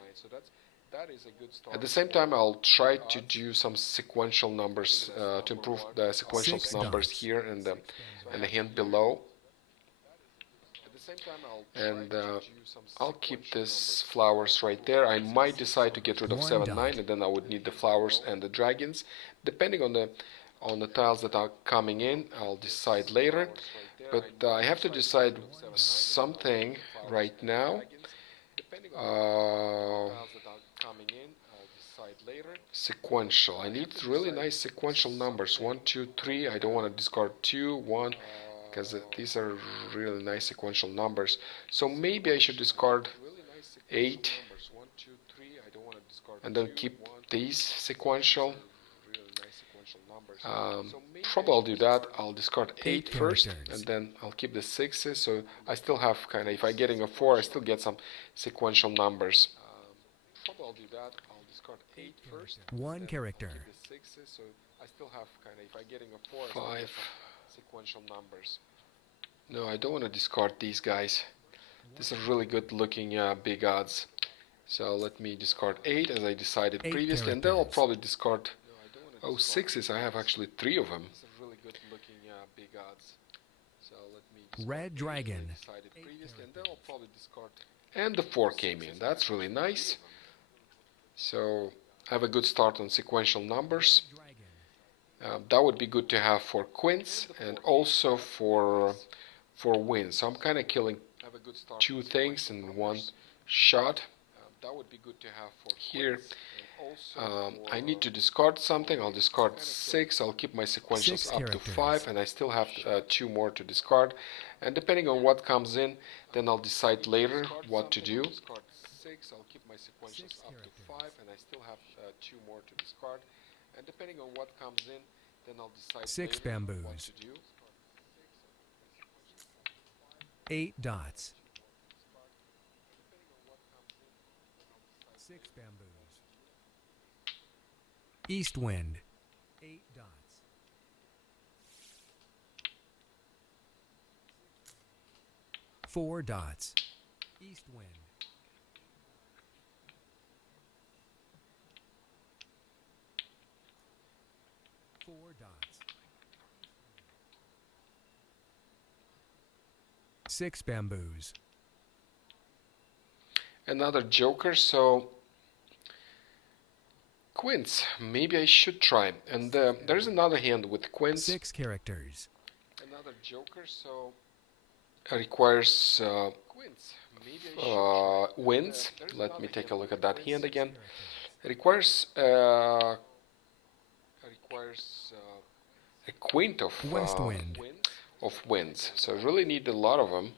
At the same time, I'll try to do some sequential numbers to improve the sequential numbers here and the hand below. And I'll keep this flowers right there. I might decide to get rid of 7, 9, and then I would need the flowers and the dragons. Depending on the tiles that are coming in, I'll decide later. But I have to decide something right now. Sequential. I need really nice sequential numbers. 1, 2, 3. I don't want to discard 2, 1, because these are really nice sequential numbers. So maybe I should discard 8 and then keep these sequential. Probably I'll do that. I'll discard 8 first, and then I'll keep the 6s. So I still have kind of, if I get in a 4, I still get some sequential numbers. Probably I'll do that. I'll discard 8 first. 1 character. So I still have kind of, if I get in a 4, 5 sequential numbers. No, I don't want to discard these guys. These are really good looking big odds. So let me discard 8 as I decided previously, and then I'll probably discard 6s. I have actually 3 of them. Red dragon. And the 4 came in. That's really nice. So I have a good start on sequential numbers. That would be good to have for quints and also for wins. So I'm kind of killing 2 things in one shot. Here I need to discard something. I'll discard 6. I'll keep my sequentials up to 5, and I still have 2 more to discard. And depending on what comes in, then I'll decide later what to do. 6. I'll keep my sequentials up to 5, and I still have 2 more to discard. And depending on what comes in, then I'll decide 6 later bamboos. what to do. 8 dots. 6 bamboos. East wind. 8 dots. 4 dots. East wind. 4 dots. 6 bamboos. Another joker, so quints. Maybe I should try. And there's another hand with quints. 6 characters. Another joker, so requires wins. Let me take a look at that hand again. It requires a quint West wind. of wins. So I really need a lot of them.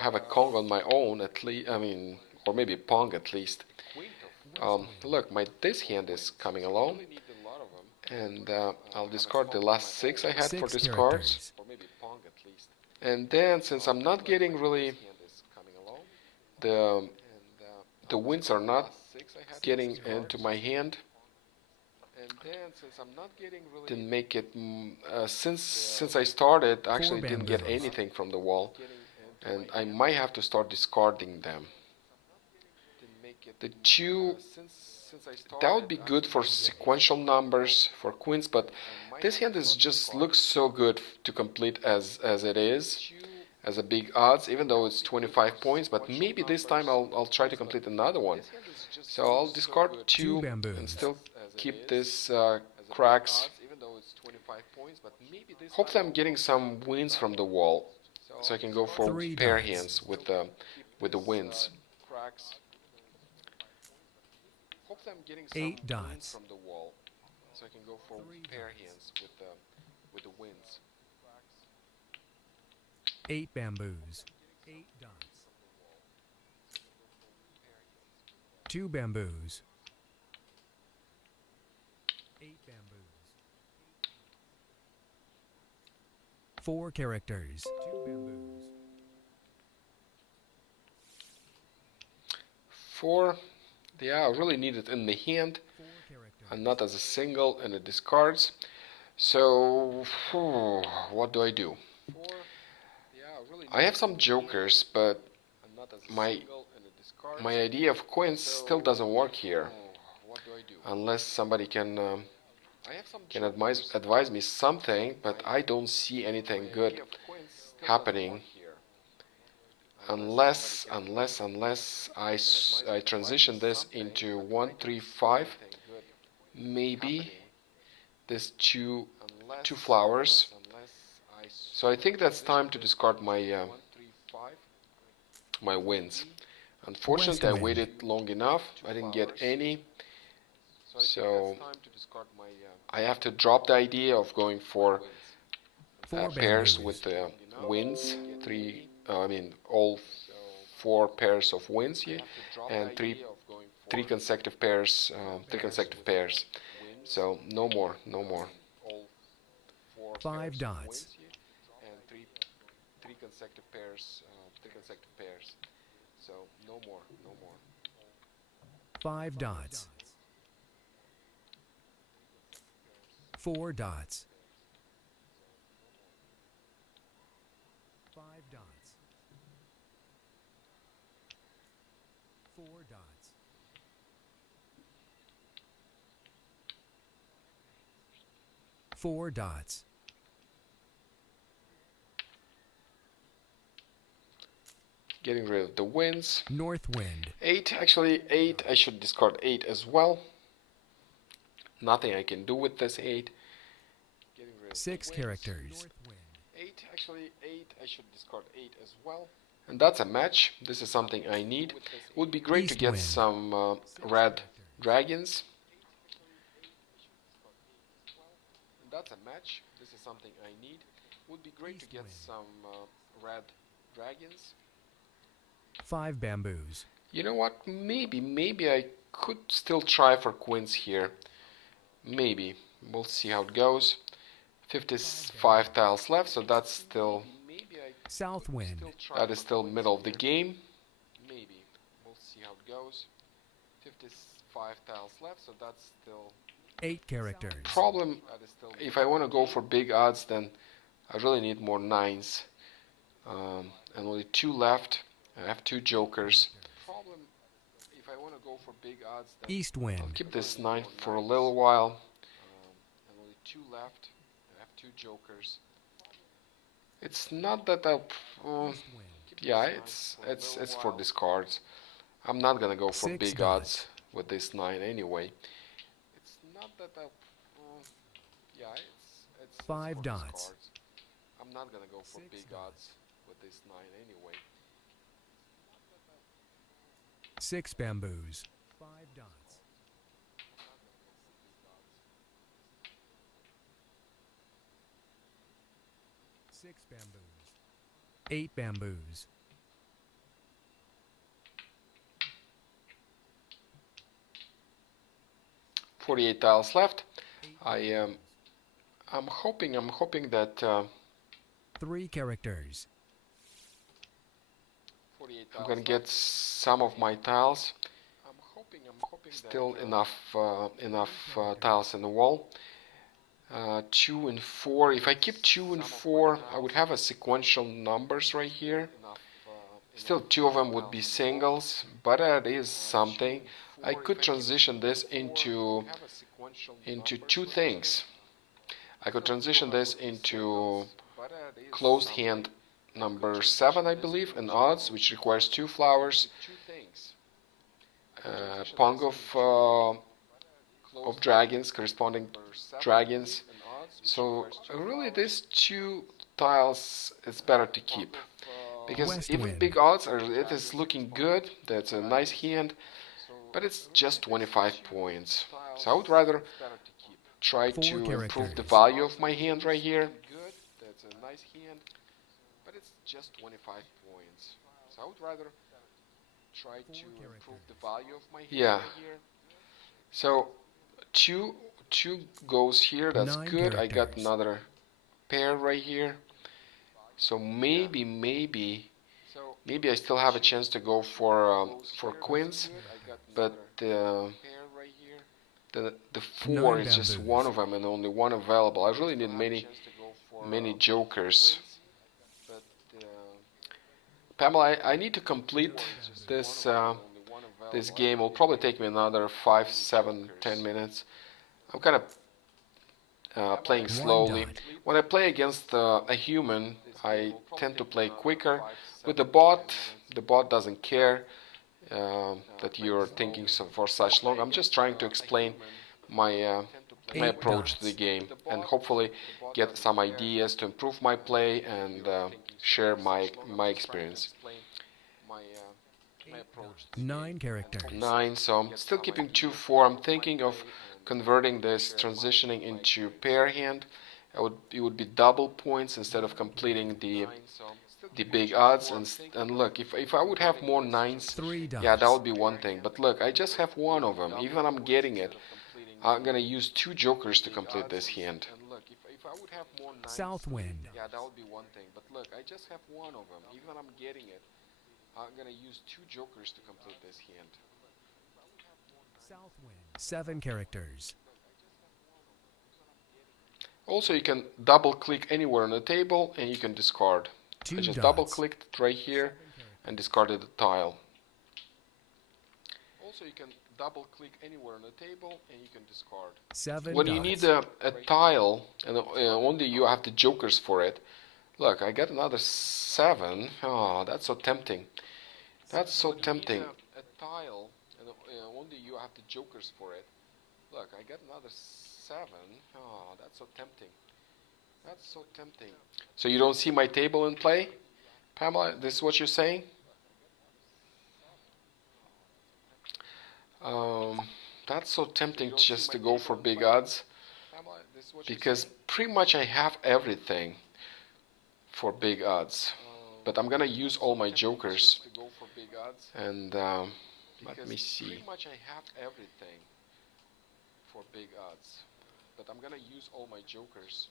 Have a Kong on my own at least. I mean, or maybe Pong at least. Look, this hand is coming along, and I'll discard the last 6 I had for 6 these characters. cards. And then, since I'm not getting really the wins are not getting into my hand, didn't make it. Since I started, actually didn't get anything from the wall, and I might have to start discarding them. The 2, that would be good for sequential numbers for quints, but this hand is just looks so good to complete as it is, as a big odds, even though it's 25 points, but maybe this time I'll try to complete another one. So I'll discard Two 2 and bamboos. still keep this cracks. Hopefully I'm getting some wins from the wall, so I can go for Three pair dots. hands with the wins. 8 dots. From the wall, so I can go for pair hands with the wins. 8 bamboos. 8 dots. 2 bamboos. 8 bamboos. 4 characters. 2 bamboos. 4. Yeah, I really need it in the hand 4 characters. and not as a single and it discards. So, what do I do? I have some jokers, but my idea of quints still doesn't work here. Unless somebody can advise me something, but I don't see anything good happening unless I transition this into 1 3 5, maybe this two flowers. So I think that's time to discard my wins. Unfortunately, I West wind. waited long enough. I didn't get any, so I have to drop the idea of going for 4 pairs bamboos. with the wins. All 4 pairs of wins here, and three consecutive pairs. So no more. 5 dots. And three consecutive pairs. So no more. 5 dots. 4 dots. 5 dots. 4 dots. 4 dots. Getting rid of the wins. North wind. 8, actually 8, I should discard 8 as well. Nothing I can do with this 8. 6 characters. 8, actually 8, I should discard 8 as well. And that's a match. This is something I need. It would be great to East get wind. some red dragons. And that's a match. This is something I need. It would be great to East get wind. some red dragons. 5 bamboos. You know what? Maybe I could still try for quints here. Maybe. We'll see how it goes. 55 tiles left, so that's still South wind. middle of the game. Maybe. We'll see how it goes. 55 tiles left, so that's still 8 characters. problem. If I want to go for big odds, then I really need more 9s. And only 2 left. I have 2 jokers. If I want to go for big odds, then East I'll wind. keep this 9 for a little while. And only 2 left. I have 2 jokers. It's not that East wind. yeah, it's for discards. I'm not gonna go for 6 big dots. odds with this 9 anyway. It's not that yeah, it's 5 for dots. discards. I'm not gonna go for 6 big dots. odds with this 9 anyway. 6 bamboos. 5 dots. 6 bamboos. 8 bamboos. 48 tiles left. 8 bamboos. I'm hoping that 3 characters. I'm gonna get some of my tiles. Still enough tiles in the wall. 2 and 4. If I keep 2 and 4, I would have a sequential numbers right here. Still, 2 of them would be singles, but it is something. I could transition this into 2 things. I could transition this into closed hand number 7, I believe, in odds, which requires 2 flowers, pong of dragons, corresponding dragons. So really, these 2 tiles it's better to keep, because West even wind. big odds are, it is looking good. That's a nice hand, but it's just 25 points. So I would rather try Four to improve the characters. value of my hand right here. That's a nice hand, but it's just 25 points. So I would rather try to improve the value of my hand right here. So two goes here. That's Nine good. I got characters. another pair right here. So maybe I still have a chance to go for quints, but the 4 Nine is just bamboos. one of them and only one available. I really need many jokers. Pamela, I need to complete this game. It'll probably take me another 5, 7, 10 minutes. I'm kind of playing slowly. dot. When I play against a human, I tend to play quicker. With the bot doesn't care that you're thinking for such long. I'm just trying to explain my my 8 approach to the dots. game and hopefully get some ideas to improve my play and share my experience. 9 characters. 9, so I'm still keeping 2, 4. I'm thinking of converting this, transitioning into pair hand. It would be double points instead of completing the big odds. And look, if I would have more 9s, 3 dots. yeah, that would be one thing. But look, I just have one of them. Even I'm getting it, I'm gonna use 2 jokers to complete this hand. South wind. Yeah, that would be one thing. But look, I just have one of them. Even I'm getting it, I'm gonna use 2 jokers to complete this hand. South wind. 7 characters. Also, you can double click anywhere on the table and you can discard. 2 I just dots. double clicked right here and discarded the tile. Also, you can double click anywhere on the table and you can discard. 7 When dots. you need a tile and only you have the jokers for it. Look, I got another 7. Oh, that's so tempting. That's so tempting. A tile and only you have the jokers for it. Look, I got another 7. Oh, that's so tempting. That's so tempting. So you don't see my table in play, Pamela? This is what you're saying? That's so tempting just to go for big odds, because pretty much I have everything for big odds. But I'm gonna use all my jokers. And let me see. Pretty much I have everything for big odds. But I'm gonna use all my jokers.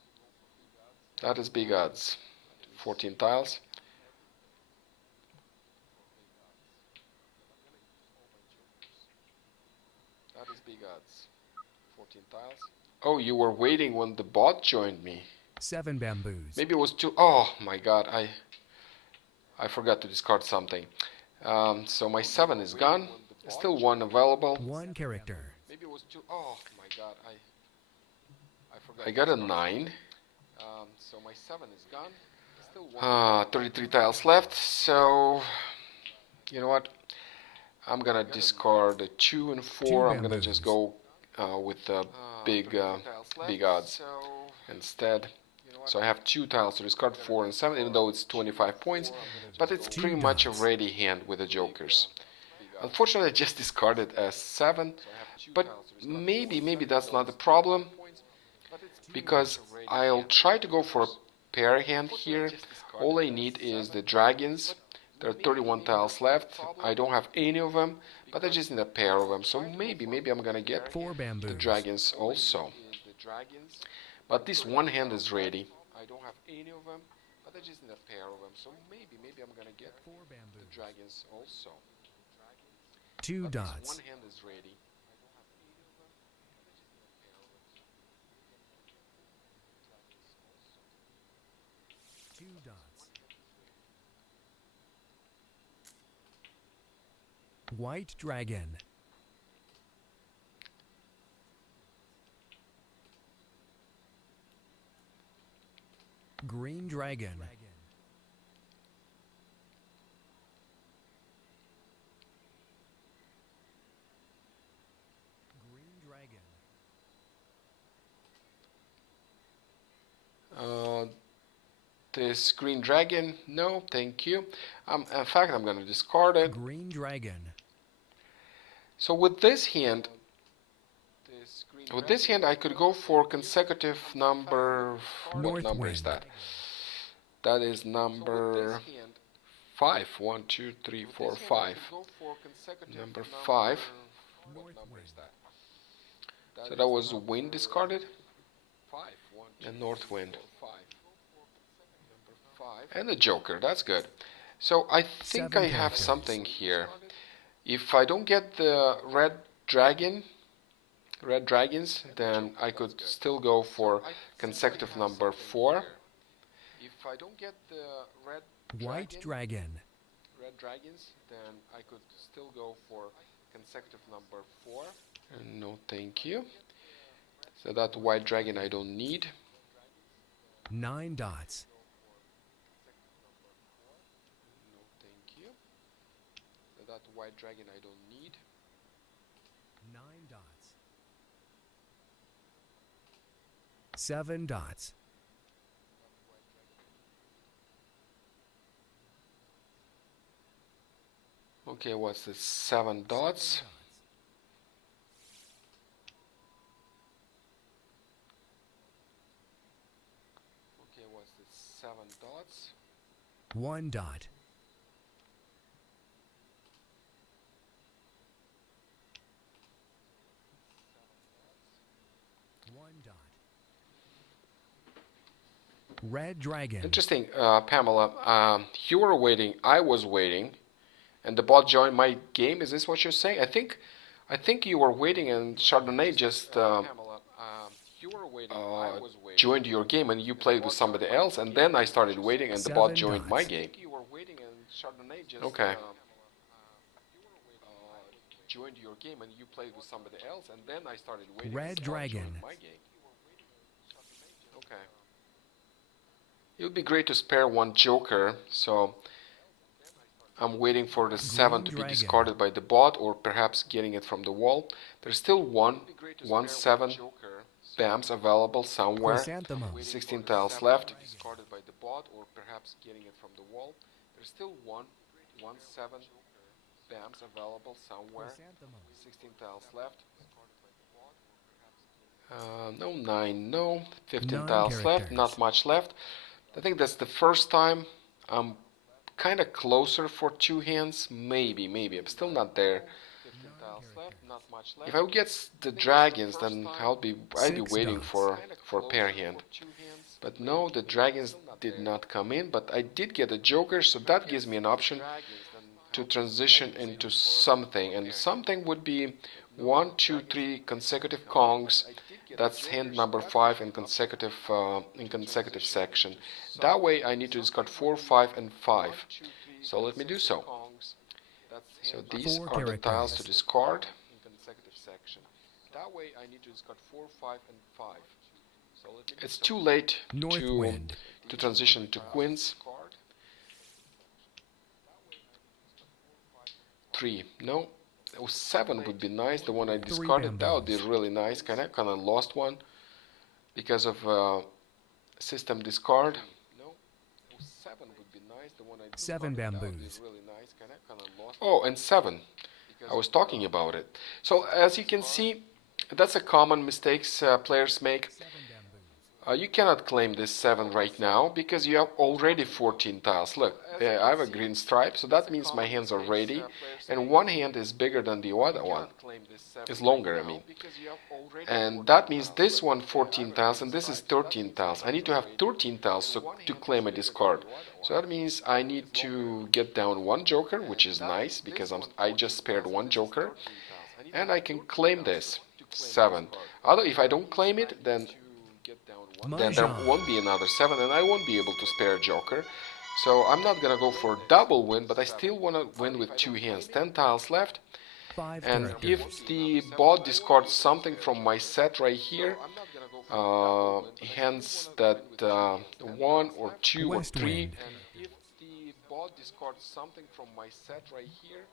That is big odds. 14 tiles. That is big odds. 14 tiles. Oh, you were waiting when the bot joined me. 7 bamboos. Maybe it was 2. Oh my god, I forgot to discard something. So my 7 is gone. Still 1 available. 1 character. Maybe it was 2. Oh my god, I forgot. I got a 9. So my 7 is gone. Still 33 tiles left. So you know what? I'm gonna discard the 2 and 4. I'm gonna just go with the big odds instead. So I have 2 tiles to discard, 4 and 7, even though it's 25 points, but it's pretty much a ready hand with the jokers. Unfortunately, I just discarded a 7, but maybe that's not the problem, because I'll try to go for a pair hand here. All I need is the dragons. There are 31 tiles left. I don't have any of them, but I just need a pair of them. So maybe I'm gonna get 4 bamboos. the dragons also. But this one hand is ready. I don't have any of them, but I just need a pair of them. So maybe I'm gonna get 4 bamboos. the dragons also. 2 But this dots. one hand is ready. 2 dots. White dragon. Green dragon. This green dragon, no, thank you. In fact, I'm going to discard it. Green dragon. So with this hand, I could go for consecutive number. What number is that? That is number 5. 1, 2, 3, 4, 5. Number 5. So that was wind discarded and north wind. And the joker, that's good. So I think I have something here. If I don't get the red dragons, then I could still go for consecutive number 4. If I don't get the White dragon. dragons, then I could still go for consecutive number 4. No, thank you. So that white dragon I don't need. 9 dots. No, thank you. So that white dragon I don't need. 9 dots. 7 dots. Okay, what's this? 7 dots. Okay, what's this? 7 dots. 1 dot. Red dragon. Interesting, Pamela. You were waiting, I was waiting, and the bot joined my game. Is this what you're saying? I think you were waiting, and Chardonnay just joined your game, and you played with somebody else, and then I started waiting, and the bot joined my game. Okay. Joined your game, and you played with somebody else, and then I started waiting. Red dragon. My game. Okay. It would be great to spare one joker, so I'm waiting for the 7 to be discarded by the bot, or perhaps getting it from the wall. There's still one 7 BAMs available somewhere. 16 tiles left. Discarded by the bot, or perhaps getting it from the wall. There's still one 7 BAMs available somewhere. 16 tiles left. No 9, no. 15 tiles left, not much left. I think that's the first time I'm kind of closer for 2 hands. Maybe. I'm still not there. If I would get the dragons, then I'd be waiting for a pair hand. But no, the dragons did not come in. But I did get a joker, so that gives me an option to transition into something, and something would be 1, 2, 3 consecutive kongs. That's hand number 5 in consecutive section. That way I need to discard 4, 5, and 5. So let me do so. So these are the tiles to discard. That way I need to discard 4, 5, and 5. It's too late to transition to quints. 3, no. 7 would be nice. The one I discarded, that would be really nice. Kind of lost one because of system discard. 7 bamboos. Oh, and 7. I was talking about it. So as you can see, that's a common mistake players make. You cannot claim this 7 right now because you have already 14 tiles. Look, I have a green stripe, so that means my hands are ready, and one hand is bigger than the other one. It's longer, I mean. And that means this one 14 tiles, and this is 13 tiles. I need to have 13 tiles to claim a discard. So that means I need to get down one joker, which is nice because I just spared one joker, and I can claim this 7. If I don't claim it, then there won't be another 7, and I won't be able to spare a joker. So I'm not gonna go for double win, but I still wanna win with 2 hands. 10 tiles left, and if the bot discards something from my set right here, hands that 1 or 2 or 3. If the bot discards something from my set right here,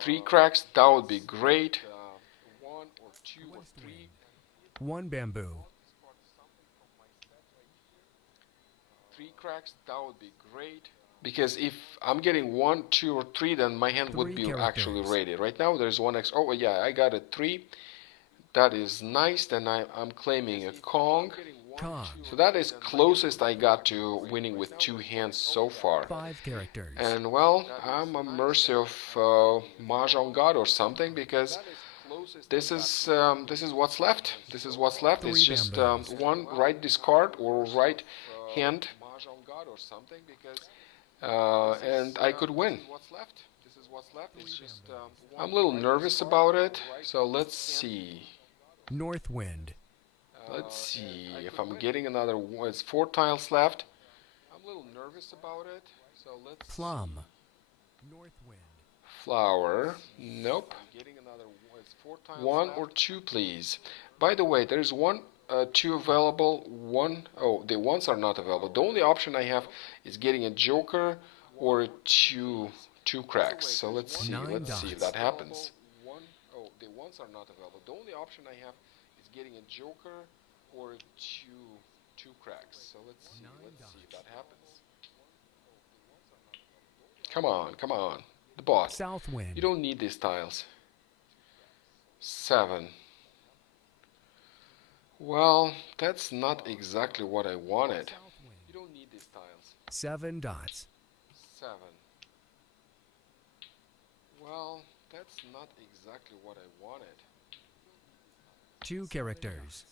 3 cracks, that would be great. 1 or 2 or 3. 1 bamboo. Because if I'm getting 1, 2, or 3, then my hand would Three be actually characters. ready. Right now there's one extra. Oh yeah, I got a 3. That is nice. Then I'm claiming a Kong. Kong. So that is closest I got to winning with 2 hands so far. 5 characters. And well, I'm at mercy of Mah Jongg or something, because this is what's left. This is what's left. It's 3 just bamboos. one right discard or right hand, and I could win. I'm a little nervous about it, so let's see. North wind. Let's see if I'm getting another one. It's 4 tiles left. Plum. North wind. Flower. Nope. 1 or 2, please. By the way, there's 1, 2 available. Oh, the ones are not available. The only option I have is getting a joker or a two cracks. So let's see. 9 Let's see if dots. that happens. Oh, the ones are not available. The only option I have is getting a joker or a two cracks. So let's see. Let's see if that happens. Come on, come on. The boss. South wind. You don't need these tiles. 7. Well, that's not exactly what I wanted. You don't need these tiles. 7 dots. 7. Well, that's not exactly what I wanted. 2 characters.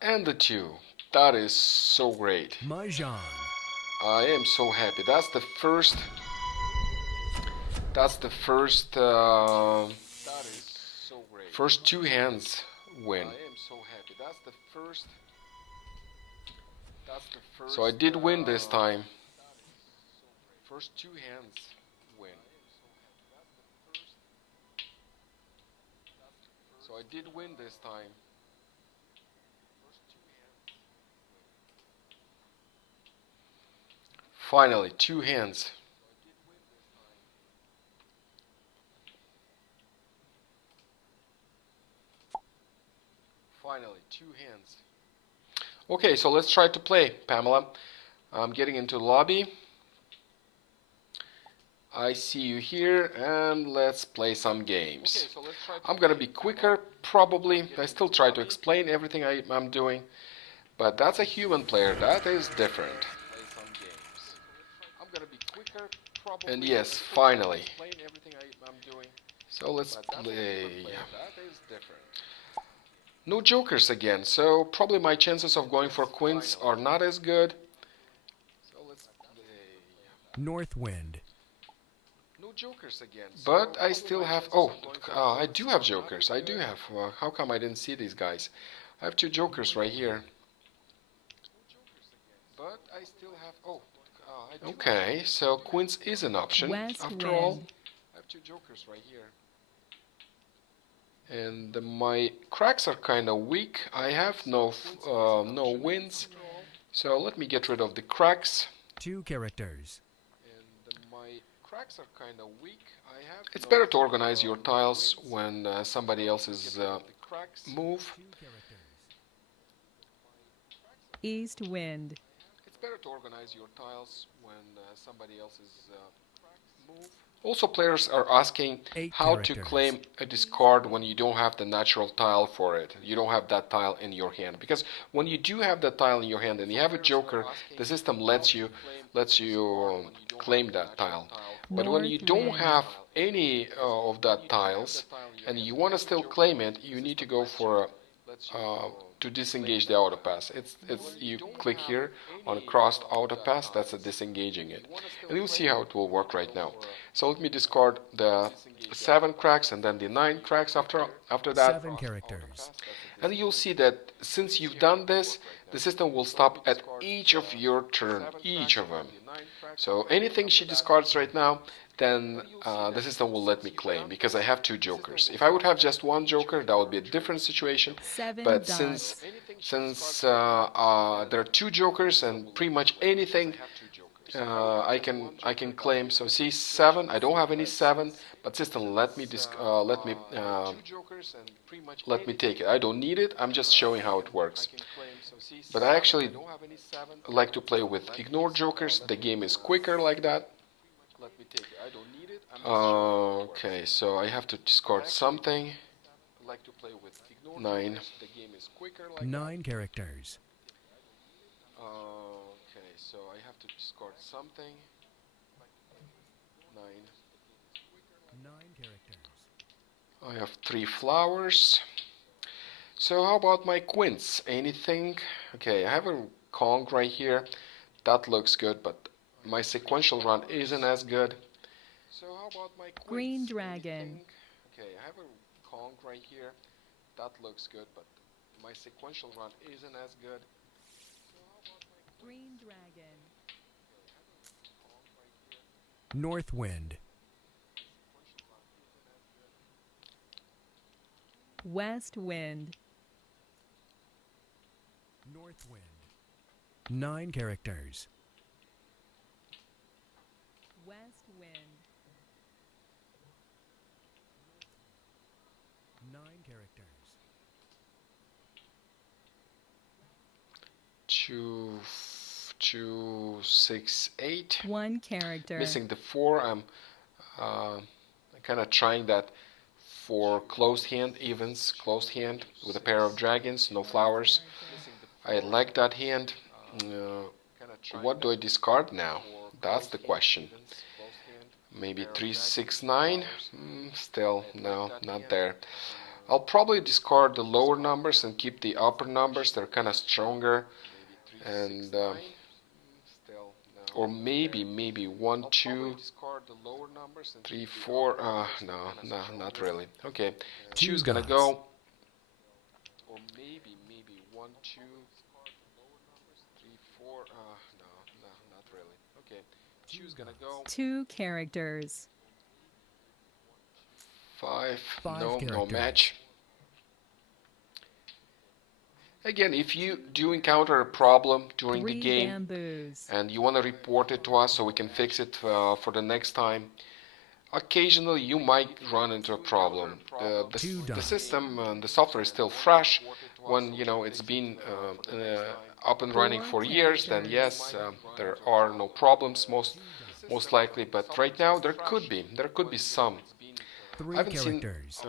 And the 2. That is so great. Mah Jongg. I am so happy. That's the first. First 2 hands win. So I did win this time. First 2 hands win. So I did win this time. Finally, 2 hands. Finally, 2 hands. Okay, so let's try to play, Pamela. I'm getting into the lobby. I see you here, and let's play some games. I'm gonna be quicker, probably. I still try to explain everything I'm doing, but that's a human player. That is different. And yes, finally. So let's play. No jokers again, so probably my chances of going for quints are not as good. North wind. But I still have. Oh, I do have jokers. I do have. How come I didn't see these guys? I have 2 jokers right here. Okay, so quints is an option after all. I have 2 jokers right here. And my cracks are kind of weak. I have no wins. So let me get rid of the cracks. 2 characters. It's better to organize your tiles when somebody else's move. East wind. It's better to organize your tiles when somebody else's move. Also, players are asking 8 how to characters. claim a discard when you don't have the natural tile for it. You don't have that tile in your hand. Because when you do have that tile in your hand and you have a joker, the system lets you claim that tile. But when you don't have any of that tiles and you want to still claim it, you need to go for to disengage the auto pass. It's you click here on crossed auto pass. That's a disengaging it, and you'll see how it will work right now. So let me discard the 7 cracks and then the 9 cracks after that. 7 characters. And you'll see that since you've done this, the system will stop at each of your turn, each of them. So anything she discards right now, then the system will let me claim, because I have 2 jokers. If I would have just 1 joker, that would be a different situation. 7 But dots. since there are 2 jokers and pretty much anything I can claim. So see, 7. I don't have any 7, but system let me let me take it. I don't need it. I'm just showing how it works. But I actually like to play with ignore jokers. The game is quicker like that. Okay, so I have to discard something. 9. 9 characters. Okay, so I have to discard something. 9. 9 characters. I have 3 flowers. So how about my quints? Anything? Okay, I have a Kong right here. That looks good, but my sequential run isn't as good. So how about my quints? Green dragon. Anything? Okay, I have a Kong right here. That looks good, but my sequential run isn't as good. Green dragon. North wind. West wind. North wind. 9 characters. West wind. 9 characters. 2, 2, 6, 8. 1 character. Missing the 4. I'm kind of trying that for closed hand, evens, closed hand with a pair of dragons, no flowers. I like that hand. What do I discard now? That's the question. Maybe 3, 6, 9. Still, no, not there. I'll probably discard the lower numbers and keep the upper numbers. They're kind of stronger. And or maybe 1, 2, 3, 4. No, not really. Okay, two's gonna dots. go. Or maybe 1, 2, 3, 4. No, not really. Okay, two's gonna go. 2 characters. 5. 5 No characters. match. Again, if you do encounter a problem during 3 the game bamboos. and you want to report it to us so we can fix it for the next time, occasionally you might run into a problem. Two The dots. system, the software is still fresh. When it's been up and running for years, then yes, there are no problems most likely. But right now there could be some. 3 I haven't seen characters.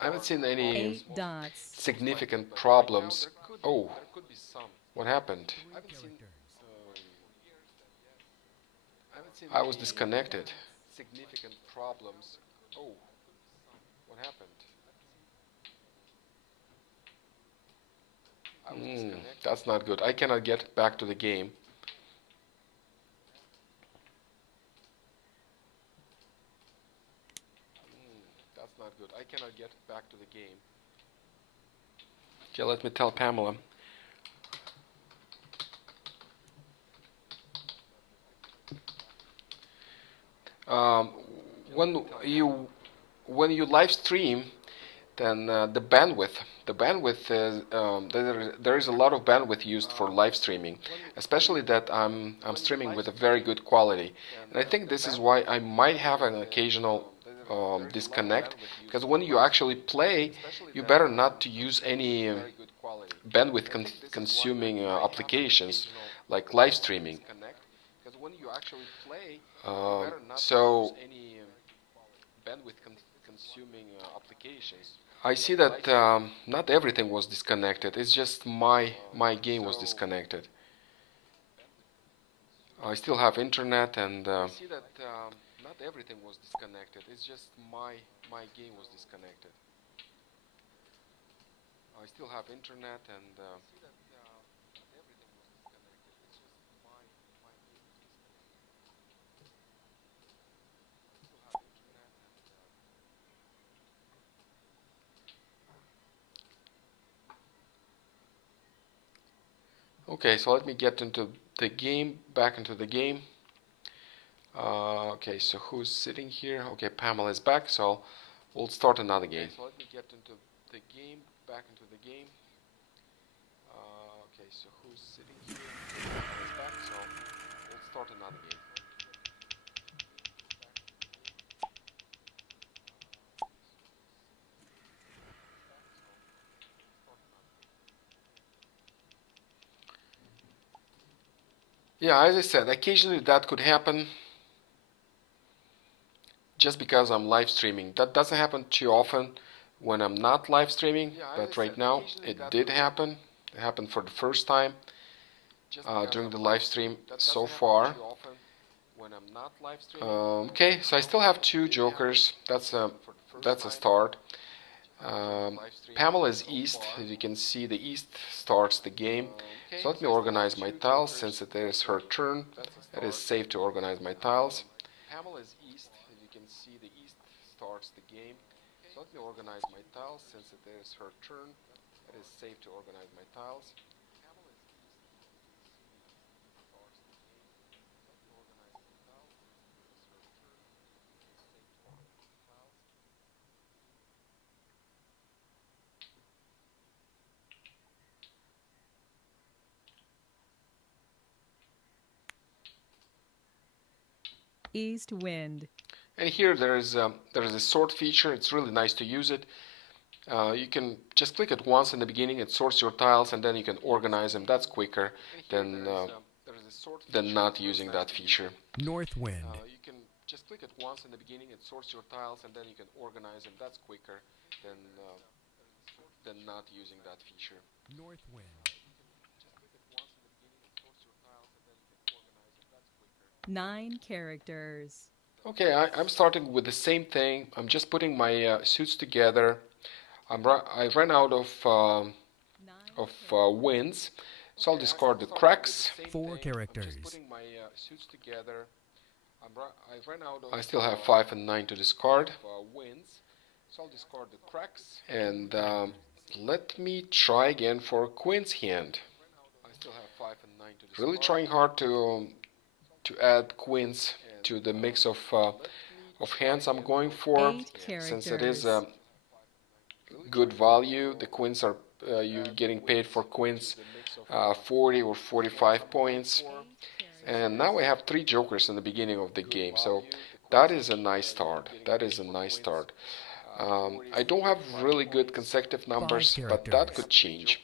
I haven't seen any 8 dots. significant problems. Oh, what happened? 3 characters. I was disconnected. Significant problems. Oh, what happened? That's not good. I cannot get back to the game. That's not good. I cannot get back to the game. Okay, let me tell Pamela. Um, when you live stream, then the bandwidth is there is a lot of bandwidth used for live streaming, especially that I'm streaming with a very good quality, and I think this is why I might have an occasional disconnect, because when you actually play, you better not to use any bandwidth consuming applications like live streaming. So I see that not everything was disconnected. It's just my game was disconnected. I still have internet, and I see that not everything was disconnected. It's just my game was disconnected. I still have internet, and okay, so let me get into the game, back into the game. Okay, so who's sitting here? Okay, Pamela is back, so we'll start another game. Okay, so let me get into the game, back into the game. Okay, so who's sitting here? Pamela is back, so we'll start another game. Yeah, as I said, occasionally that could happen just because I'm live streaming. That doesn't happen too often when I'm not live streaming, but right now it did happen. It happened for the first time during the live stream so far. Okay, so I still have two jokers. That's a start. Pamela is east. As you can see, the east starts the game. So let me organize my tiles since it is her turn. It is safe to organize my tiles. Pamela is east. As you can see, the east starts the game. So let me organize my tiles since it is her turn. It is safe to organize my tiles. East wind. And here there's a sort feature. It's really nice to use it. You can just click it once in the beginning. It sorts your tiles, and then you can organize them. That's quicker than not using that feature. North wind. You can just click it once in the beginning. It sorts your tiles, and then you can organize them. That's quicker than not using that feature. North wind. 9 characters. Okay, I'm starting with the same thing. I'm just putting my suits together. I ran out of wins, so I'll discard the cracks. 4 characters. I still have 5 and 9 to discard. So I'll discard the cracks. And let me try again for Quint's hand. Really trying hard to add quints to the mix of hands I'm going for. 8 characters. Since it is a good value, the quints are you're getting paid for quints 40 or 45 points. And now I have 3 jokers in the beginning of the game, so that is a nice start. That is a nice start. I don't have really good consecutive numbers, but that could change.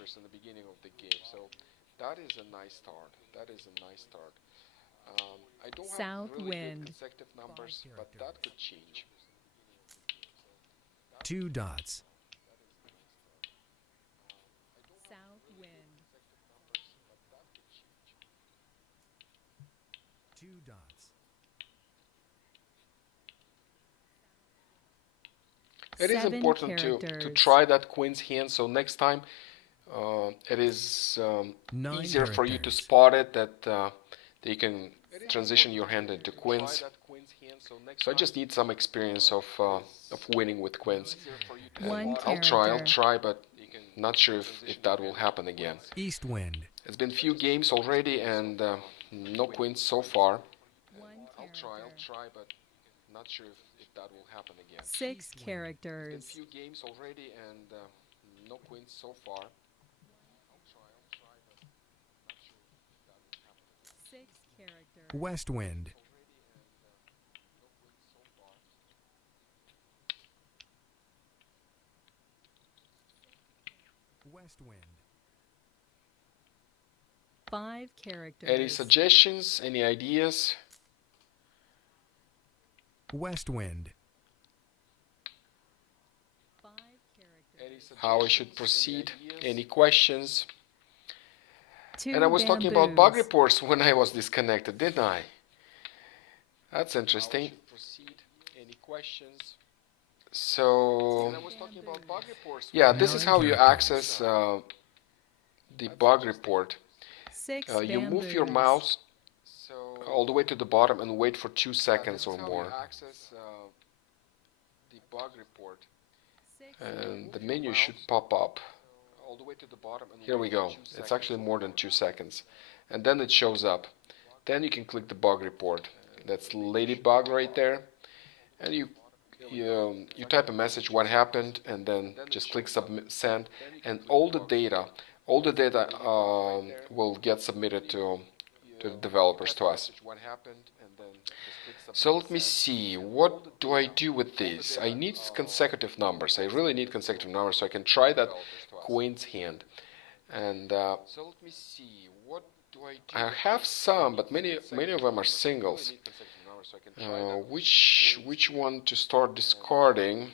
That is a nice start. That is a nice start. I don't have South really wind. good consecutive numbers, but that could change. 2 dots. South wind. 2 dots. It is 7 important to characters. try that queen's hand, so next time it is 9 easier for you to characters. spot it, that you can transition your hand into queens. So I just need some experience of winning with queens. And 1 I'll character. try, but not sure if that will happen again. East wind. It's been few games already, and no queens so far. 1 I'll character. try, but not sure if that will happen again. 6 Been characters. few games already, and no queens so far. 6 characters. West wind. West wind. 5 characters. Any suggestions? Any ideas? West wind. 5 characters. How I should proceed? Any questions? 2 And I was talking about bug bamboos. reports when I was disconnected, didn't I? That's interesting. Any questions? So, yeah, this is how you access the bug report. 6 You move your bamboos. mouse all the way to the bottom and wait for 2 seconds or more. And the menu should pop up. Here we go. It's actually more than 2 seconds. And then it shows up. Then you can click the bug report. That's Ladybug right there. And you type a message what happened, and then just click submit, send, and all the data will get submitted to the developers, to us. So let me see, what do I do with this? I need consecutive numbers. I really need consecutive numbers so I can try that queen's hand. And so let me see, what I have some, but many of them are singles. Which one to start discarding?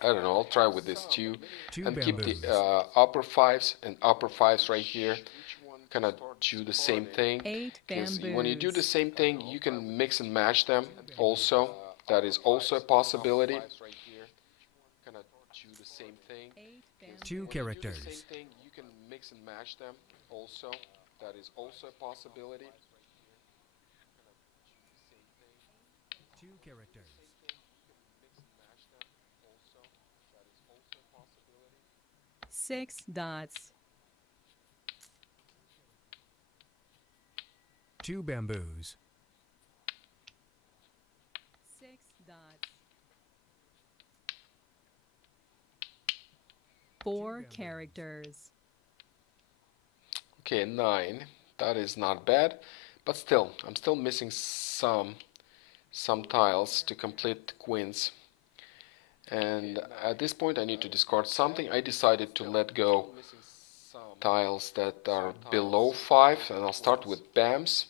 I don't know. I'll try with this two, and keep the upper fives and upper fives right here. Kind of do the same thing. 8 Because when you do the bamboos. same thing, you can mix and match them. Also, that is also a possibility. 2 characters. You can mix and match them. Also, that is also a possibility. 2 characters. 6 dots. 2 bamboos. 6 dots. 4 characters. Okay, 9. That is not bad, but still, I'm still missing some tiles to complete the quints. And at this point, I need to discard something. I decided to let go tiles that are below 5, and I'll start with BAMs,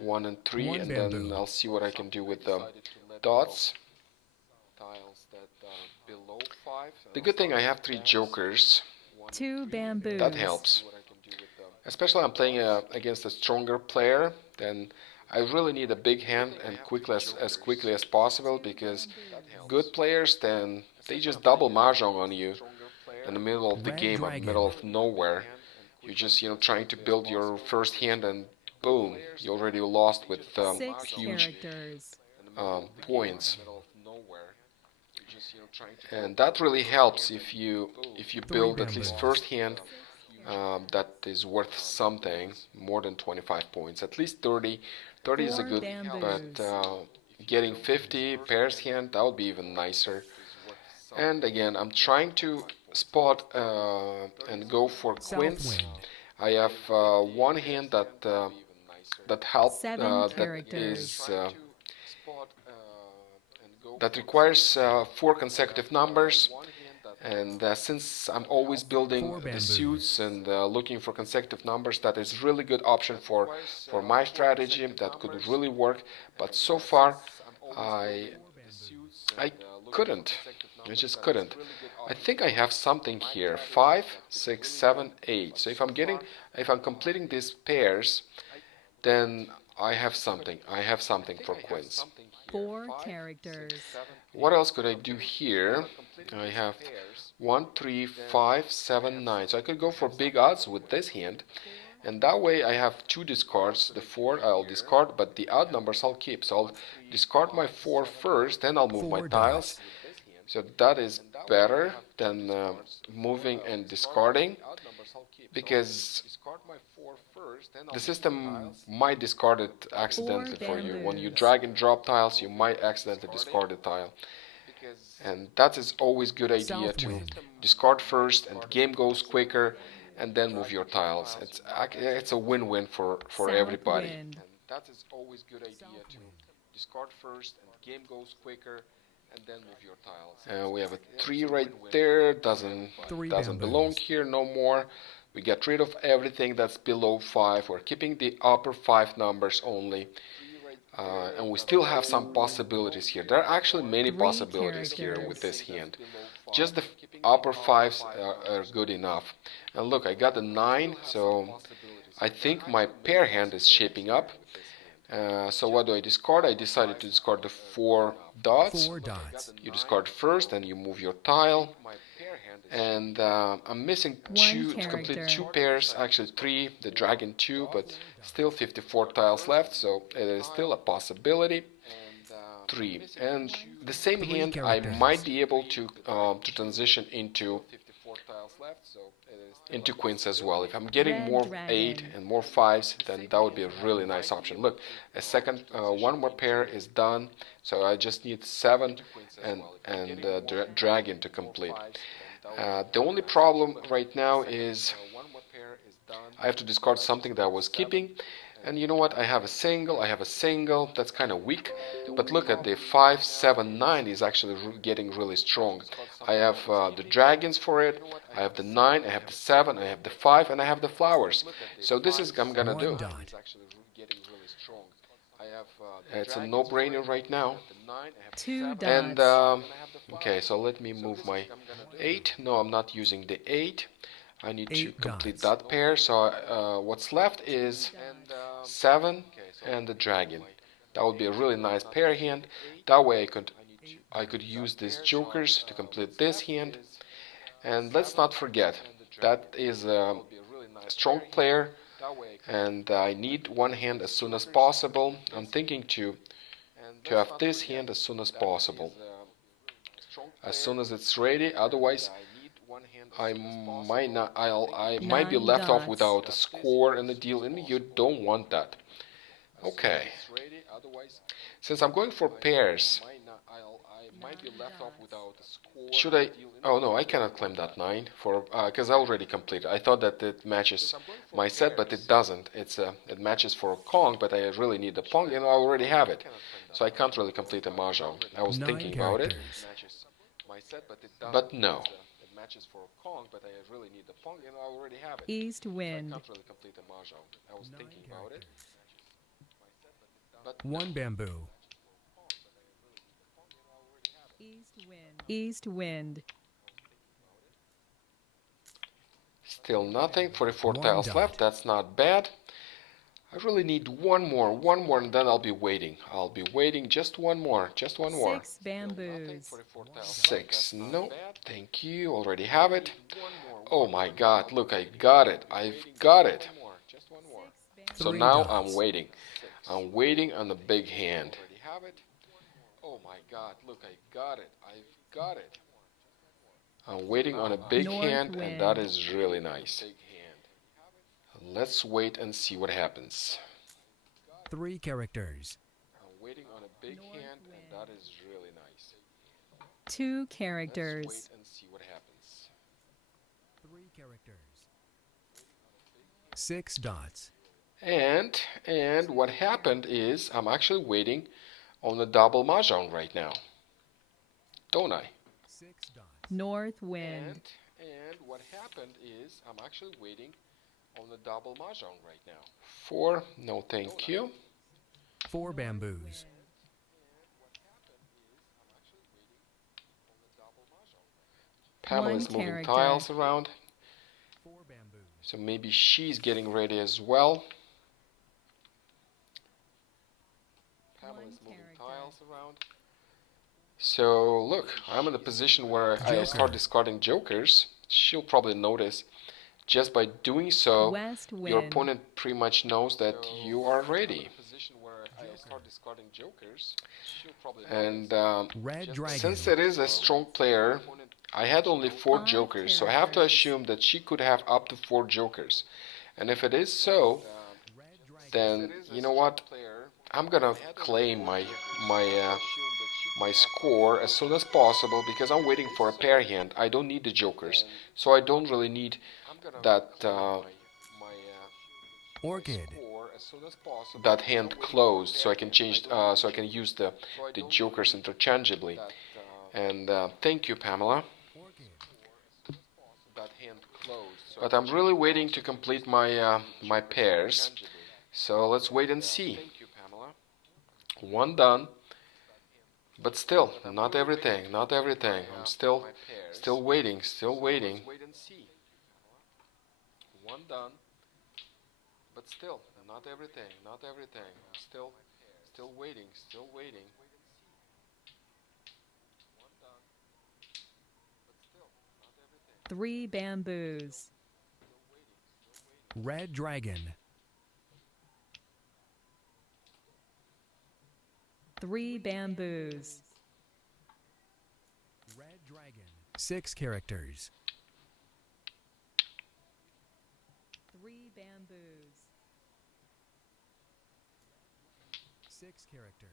1 and 3, One and bamboo. then I'll see what I can do with the dots. The good thing I have 3 jokers. 2 bamboos. That helps. Especially I'm playing against a stronger player, then I really need a big hand and as quickly as possible, because good players, then they just double Mah Jongg on you in the middle of the Red game, or dragon. middle of nowhere. You're just trying to build your first hand, and boom, you already lost with 6 huge characters. points. And that really helps if you build at least first hand that is worth something, more than 25 points, at least 30. 30 is a 4 good, but bamboos. getting 50 pairs hand, that would be even nicer. And again, I'm trying to spot and go for quints. Southwind. I have one hand that help 7 that is characters. that requires 4 consecutive numbers. And since I'm always building 4 the bamboos. suits and looking for consecutive numbers, that is really good option for my strategy. That could really work. But so far, I couldn't. I just couldn't. I think I have something here. 5, 6, 7, 8. So if I'm completing these pairs, then I have something. I have something for quints. 4 characters. What else could I do here? I have 1, 3, 5, 7, 9. So I could go for big odds with this hand. And that way I have 2 discards. The 4 I'll discard, but the odd numbers I'll keep. So I'll discard my 4 first, then I'll move my 4 tiles. dots. So that is better than moving and discarding, because the system might discard it accidentally for you. When you drag and drop tiles, you might accidentally discard a tile. And that is always good idea to Southwind. discard first, and the game goes quicker, and then move your tiles. It's a win-win for everybody. Southwind. That is always good idea to discard first, and the game goes quicker, and then move your tiles. We have a 3 right there. Doesn't 3 belong bamboos. here no more. We get rid of everything that's below 5. We're keeping the upper 5 numbers only. And we still have some possibilities here. There are actually many 3 possibilities here with characters. this hand. Just the upper 5s are good enough. And look, I got a 9, so I think my pair hand is shaping up. So what do I discard? I decided to discard the 4 dots. 4 dots. You discard first, and you move your tile. And I'm missing 2 to complete character. 2 pairs, actually 3, the dragon 2, but still 54 tiles left, so it is still a possibility. 3, and the same 3 hand I characters. might be able to transition into quints as well. If I'm getting Red more dragon. 8 and more 5s, then that would be a really nice option. Look, a second, one more pair is done, so I just need 7 and dragon to complete. The only problem right now is I have to discard something that I was keeping. And you know what? I have a single. That's kind of weak. But look at the 5, 7, 9 is actually getting really strong. I have the dragons for it. I have the 9, I have the 7, I have the 5, and I have the flowers. So this is I'm gonna do. One dot. It's a no-brainer right now. Two And dots. okay, so let me move my 8. No, I'm not using the 8. I need to 8 complete dots. that pair. So what's left is 7 and the dragon. That would be a really nice pair hand. That way I could use these jokers to complete this hand. And let's not forget that is a strong player, and I need one hand as soon as possible. I'm thinking to have this hand as soon as possible, as soon as it's ready. Otherwise, I might be Nine left off dots. without a score in the deal, and you don't want that. Okay. Since I'm going for pairs, should I? Oh no, I cannot claim that 9 for because I already completed. I thought that it matches my set, but it doesn't. It matches for a Kong, but I really need the Pong, and I already have it, so I can't really complete a Mah Jongg. I was 9 thinking about it, characters. but no. East wind. I was thinking about it. 1 bamboo. East wind. East wind. Still nothing. 44 One tiles dot. left. That's not bad. I really need one more, and then I'll be waiting. I'll be waiting. Just one more. 6 bamboos. 6. No, thank you. Already have it. Oh my God! Look, I got it. I've got it. So 3 now dots. I'm waiting. I'm waiting on the big hand. Oh my God! Look, I got it. I've got it. I'm waiting on a big North hand, and that wind. is really nice. Let's wait and see what happens. 3 characters. I'm waiting on a big hand, and that is really nice. 2 Let's characters. wait and see what happens. 3 characters. 6 dots. And what happened is I'm actually waiting on the double Mah Jongg right now, don't I? 6 dots. North wind. And what happened is I'm actually waiting on the double Mah Jongg right now. 4, no thank you. 4 bamboos. Pamela is One moving character. tiles around, 4 bamboos. so maybe she's getting ready as well. Pamela is moving tiles around. So look, I'm in the position where I start discarding jokers. She'll probably notice. Just by doing so, West wind. your opponent pretty much knows that you are ready. And Red dragon. since it is a strong player, I had only 4 5 jokers, so I have to characters. assume that she could have up to 4 jokers. And if it is so, Red dragon. then you know what? I'm gonna claim my score as soon as possible because I'm waiting for a pair hand. I don't need the jokers, so I don't really need that Orchid. that hand closed, so I can change, so I can use the jokers interchangeably. And thank you, Pamela. Orchid. But I'm really waiting to complete my pairs. So let's wait and see. 1 done. But still, not everything. I'm still waiting. 1 done. But still, not everything. I'm still waiting. 3 bamboos. Red dragon. 3 bamboos. Red dragon. 6 characters. 3 bamboos. 6 characters.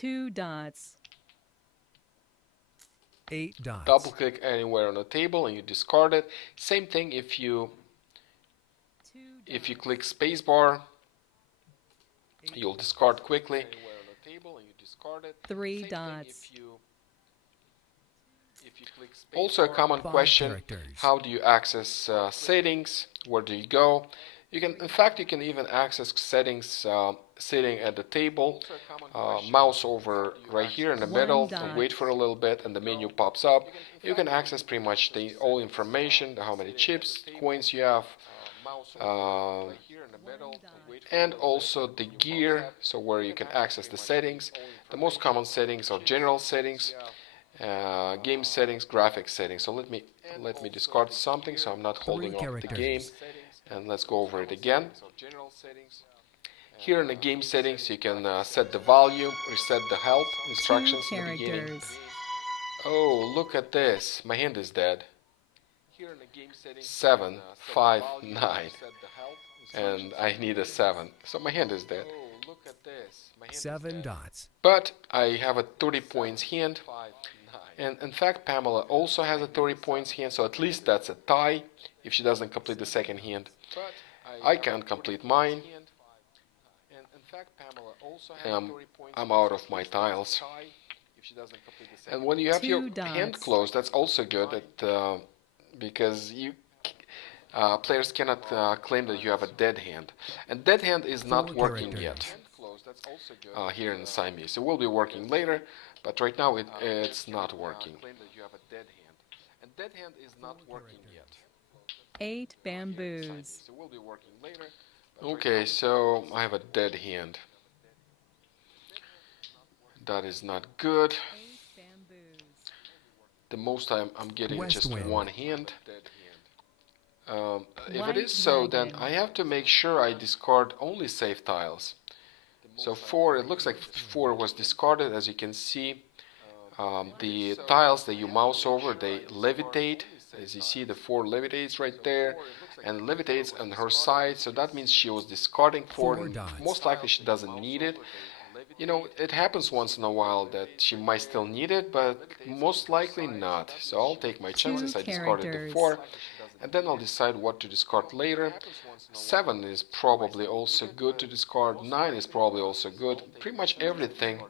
2 dots, 8 dots. Double click anywhere on the table and you discard it. Same thing if you 2 click spacebar, you'll discard quickly. 3 dots, Also a common 5 question, characters. how do you access settings? Where do you go? You can, in fact, you can even access settings sitting at the table. Mouse over right here in the One middle dot. and wait for a little bit and the menu pops up. You can access pretty much the all information, how many chips, coins you have, and also the gear, so where you can access the settings. The most common settings are general settings, game settings, graphics settings. So let me discard something so I'm not holding up the game, and let's go over it again. Here in the game settings you can set the volume, reset the help 2 instructions in the beginning. characters, Oh, look at this, my hand is dead. 7, 5, 9, and I need a 7, so my hand is dead. 7 dots. But I have a 30 points hand, and in fact Pamela also has a 30 points hand, so at least that's a tie if she doesn't complete the second hand. I can't complete mine. I'm out of my tiles. And when you have your 2 hand dots. closed, that's also good because players cannot claim that you have a dead hand. And dead hand is not 4 working characters. yet here in Siamese. It will be working later, but right now it's not working. 8 bamboos, Okay, so I have a dead hand. That is not good. 8 bamboos, The most I'm getting West just wind. one hand. If it White is so, then dragon. I have to make sure I discard only safe tiles. So 4, it looks like 4 was discarded. As you can see, the tiles that you mouse over, they levitate. As you see, the 4 levitates right there and levitates on her side. So that means she was discarding 4, 4 and dots. most likely she doesn't need it. You know, it happens once in a while that she might still need it, but most likely not. So I'll take my chances. I discarded the characters. 4, and then I'll decide what to discard later. 7 is probably also good to discard. 9 is probably also good. Pretty much everything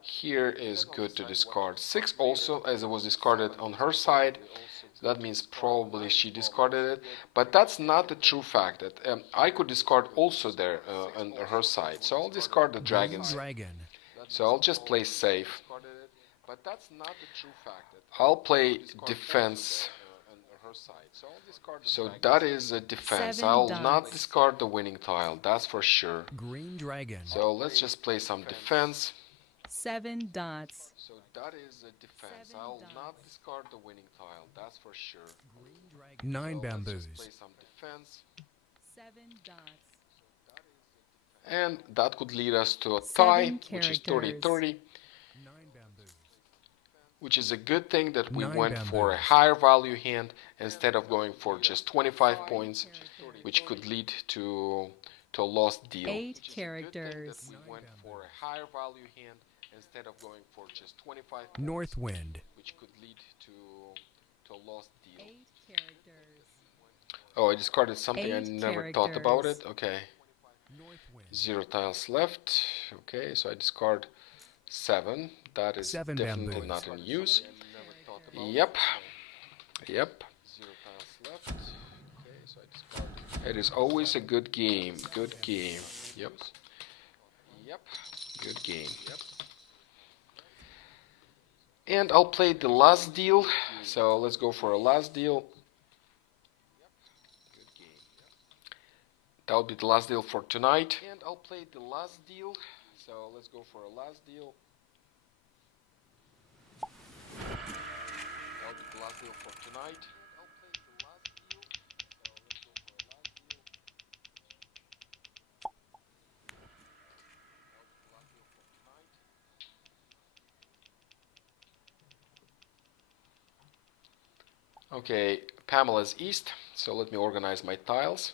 here is good to discard. 6 also, as it was discarded on her side. That means probably she discarded it, but that's not the true fact. That I could discard also there on her side. So I'll discard the Green dragons. dragon. So I'll just play safe. I'll play defense. So that is a defense. 7 I'll not dots. discard the winning tile, that's for sure. Green dragon. So let's just play some defense. 7 dots, So that is a defense. I'll not discard the winning tile, that's for sure. 9 So let's bamboos. just play some defense. 7 dots, And that could lead us to a 7 tie, which is characters. 30-30, 9 bamboos. which is a good thing that we 9 went for a bamboos. higher value hand instead of going for just 25 points, which could lead to a lost deal. 8 characters, We went for a higher value hand instead of going for just 25 points, North wind. which could lead to a lost deal. 8 characters, Oh, I discarded something I 8 never thought about it. characters. Okay, North wind. 0 tiles left. Okay, so I discard 7. That is 7 definitely bamboos. not in use. Yep. Yep. It is always a good game. Good game. Yep. Good game. And I'll play the last deal. So let's go for a last deal. That'll be the last deal for tonight. And I'll play the last deal. So let's go for a last deal. That'll be the last deal for tonight. Okay, Pamela's east, so let me organize my tiles.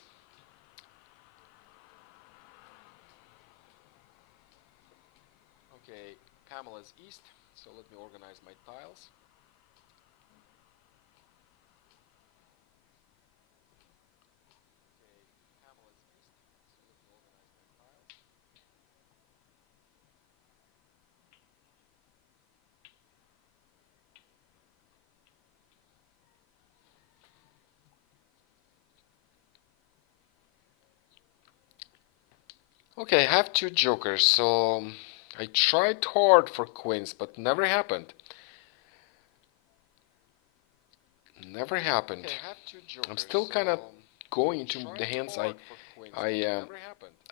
Okay, Pamela's east, so let me organize my tiles. Okay, I have two jokers, so I tried hard for queens, but never happened. Never happened. I'm still kind of going into the hands I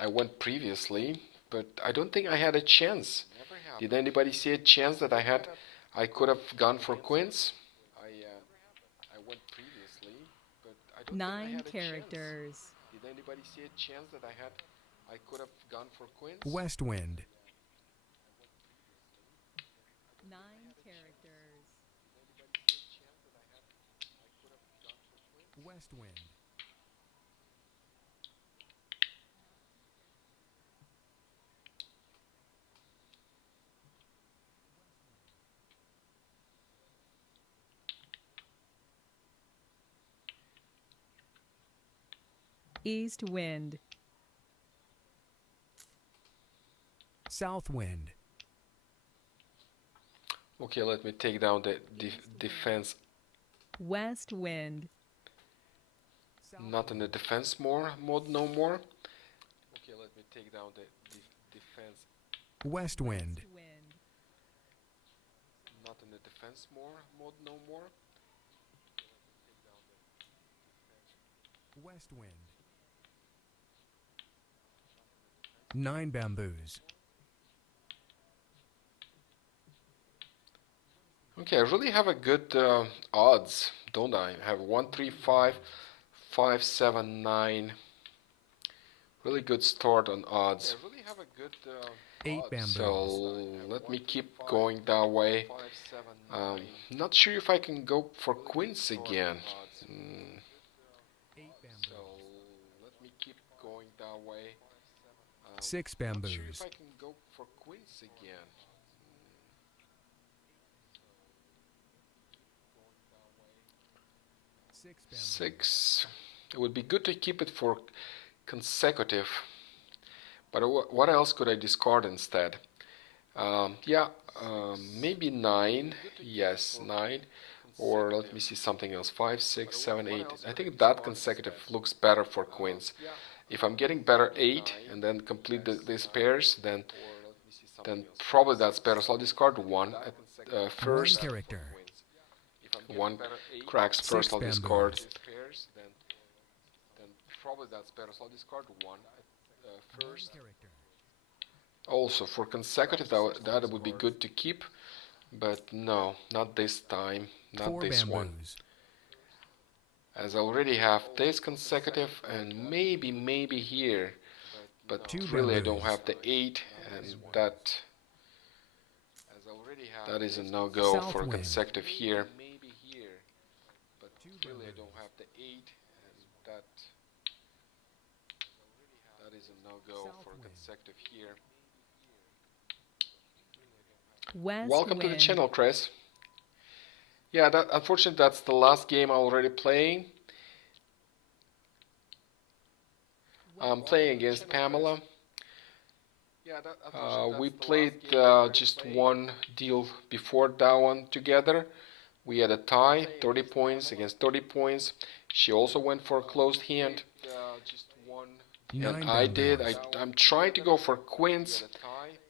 went previously, but I don't think I had a chance. Did anybody see a chance that I had? I could have gone for queens. I went previously, but I don't think I 9 had a chance. characters. Did anybody see a chance that I had? I could have gone for queens. West wind. 9 characters. West wind. East wind. South wind. Okay, let me take down the defense. West wind. Not in the defense mode no more. Okay, let me take down the defense. West wind. West wind. Not in the defense mode no more. West wind. 9 bamboos. Okay, I really have a good odds, don't I? I have 1, 3, 5, 5, 7, 9. Really good start on odds. Yeah, I really have a good 8 bamboos. So let me keep going that way. Not sure if I can go for quints again. 8 bamboos. So let me keep going that way. 6 Not sure bamboos. if I can go for quints again. 6 bamboos. 6. It would be good to keep it for consecutive. But what else could I discard instead? Maybe 9. Yes, 9. Or let me see something else. 5, 6, 7, 8. I think that consecutive looks better for queens. If I'm getting better 8 and then complete these pairs, then probably that's better. So I'll discard 1 at first. 1 character. 1 cracks 6 first. I'll discard. bamboos. Then probably that's better. So I'll discard 1 at first. 1 character. Also, for consecutive, that would be good to keep, but no, not this time, not 4 this one. bamboos. As I already have this consecutive and maybe here, but 2 really I don't bamboos. have the 8, and that is a no-go South for a wind. consecutive here. 2 Really I bamboos. don't have the 8, and that is a no-go South for a wind. consecutive here. West Welcome wind. to the channel, Chris. Yeah, unfortunately that's the last game I'm already playing. I'm playing against Pamela. We played just one deal before that one together. We had a tie, 30 points against 30 points. She also went for a closed hand. 9 And I did. bamboos. I'm trying to go for quints,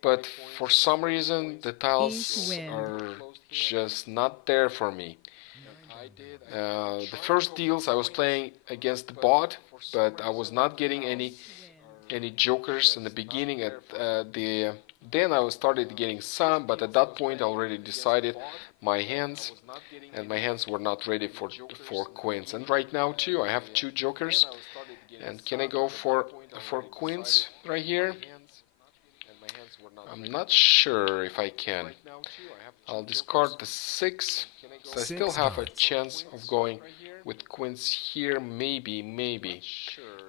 but for some reason the tiles East wind. are just not there for me. The first deals I was playing against the bot, but I was not getting any jokers in the beginning. Then I started getting some, but at that point I already decided my hands, and my hands were not ready for queens. And right now too, I have 2 jokers. And can I go for queens right here? I'm not sure if I can. I'll discard the 6. So I still 6 have a dots. chance of going with queens here, maybe.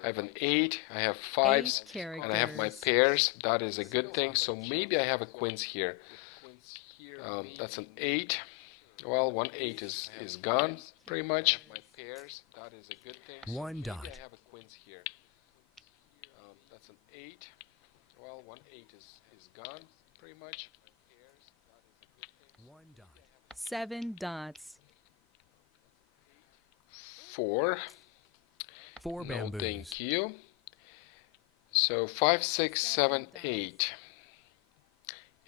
I have an 8, I have 5s, 8 and I have my characters. pairs. That is a good thing. So maybe I have a queens here. That's an 8. Well, 1 8 is gone pretty much. My pairs, that is a good thing. One Maybe dot. I have a quints here. That's an 8. Well, 1 8 is gone pretty much. 1 dot. 7 dots. 4. 4 No, bamboos. thank you. So 5, 6, 7, 8.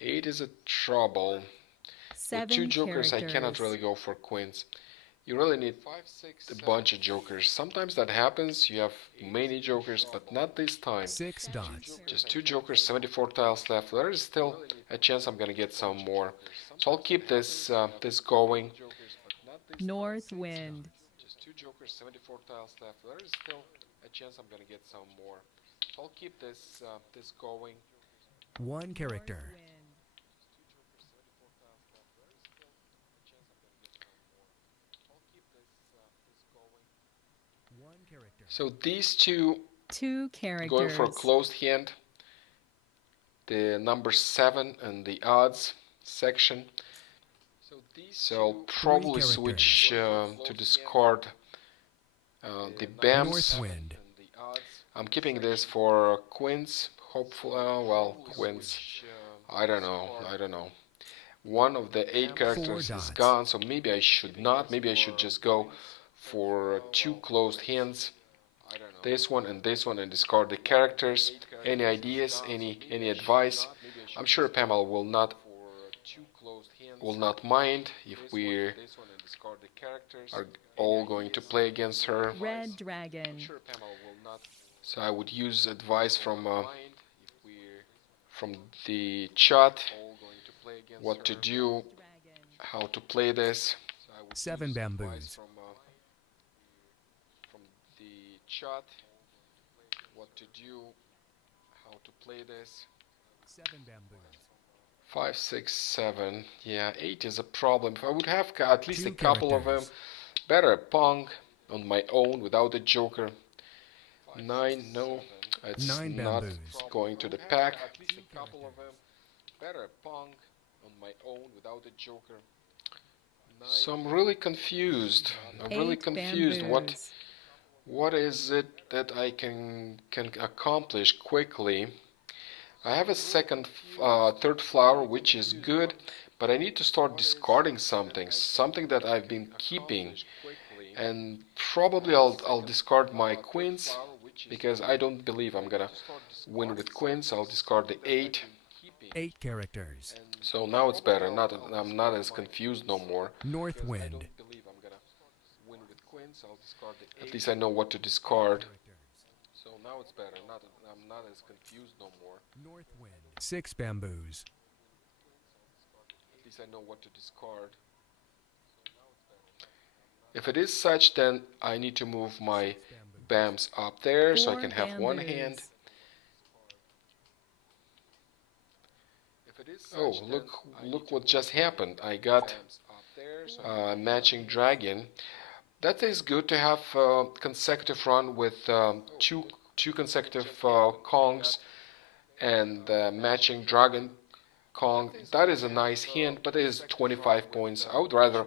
8 is a trouble. With 2 7 jokers, I cannot characters. really go for quints. You really need a bunch of jokers. Sometimes that happens. You have many jokers, but not this time. 6 dots. Just 2 jokers, 74 tiles left. There is still a chance I'm gonna get some more. So I'll keep this going. North wind. Just 2 jokers, 74 tiles left. There is still a chance I'm gonna get some more. So I'll keep this going. 1 character. North wind. One character. So these two 2 characters. going for a closed hand. The number 7 and the odds section. So I'll probably switch to discard the BAMs. North wind. I'm keeping this for quints. Hopefully, well, quints. I don't know. One of the 8 characters is dots. gone, so maybe I should not. Maybe I should just go for 2 closed hands. This one and discard the characters. Any ideas? Any advice? I'm sure Pamela will not mind if we are all going to play against her. Red dragon. So I would use advice from the chat, what to do, how to play this. 7 bamboos. From the chat, what to do, how to play this. 7 bamboos. 5, 6, 7. Yeah, 8 is a problem. If I would have at least 2 a couple of them, characters. better Pong on my own without a joker. 9, no, it's 9 not bamboos. going to the pack. At least a couple of them, better Pong on my own without a joker. So I'm really confused. I'm really 8 confused. bamboos. What is it that I can accomplish quickly? I have a third flower, which is good, but I need to start discarding something that I've been keeping, and probably I'll discard my quints because I don't believe I'm gonna win with quints. I'll discard the 8. 8 characters. So now it's better. I'm not as confused no more. North wind. At least I know what to discard. So now it's better. I'm not as confused no more. North wind. 6 bamboos. At least I know what to discard. If it is such, then I need to move my BAMs up there so I 4 can have one hand. bamboos. Oh, look what just happened. I got matching dragon. That is good to have consecutive run with two consecutive Kongs and matching dragon Kong. That is a nice hand, but it is 25 points. I would rather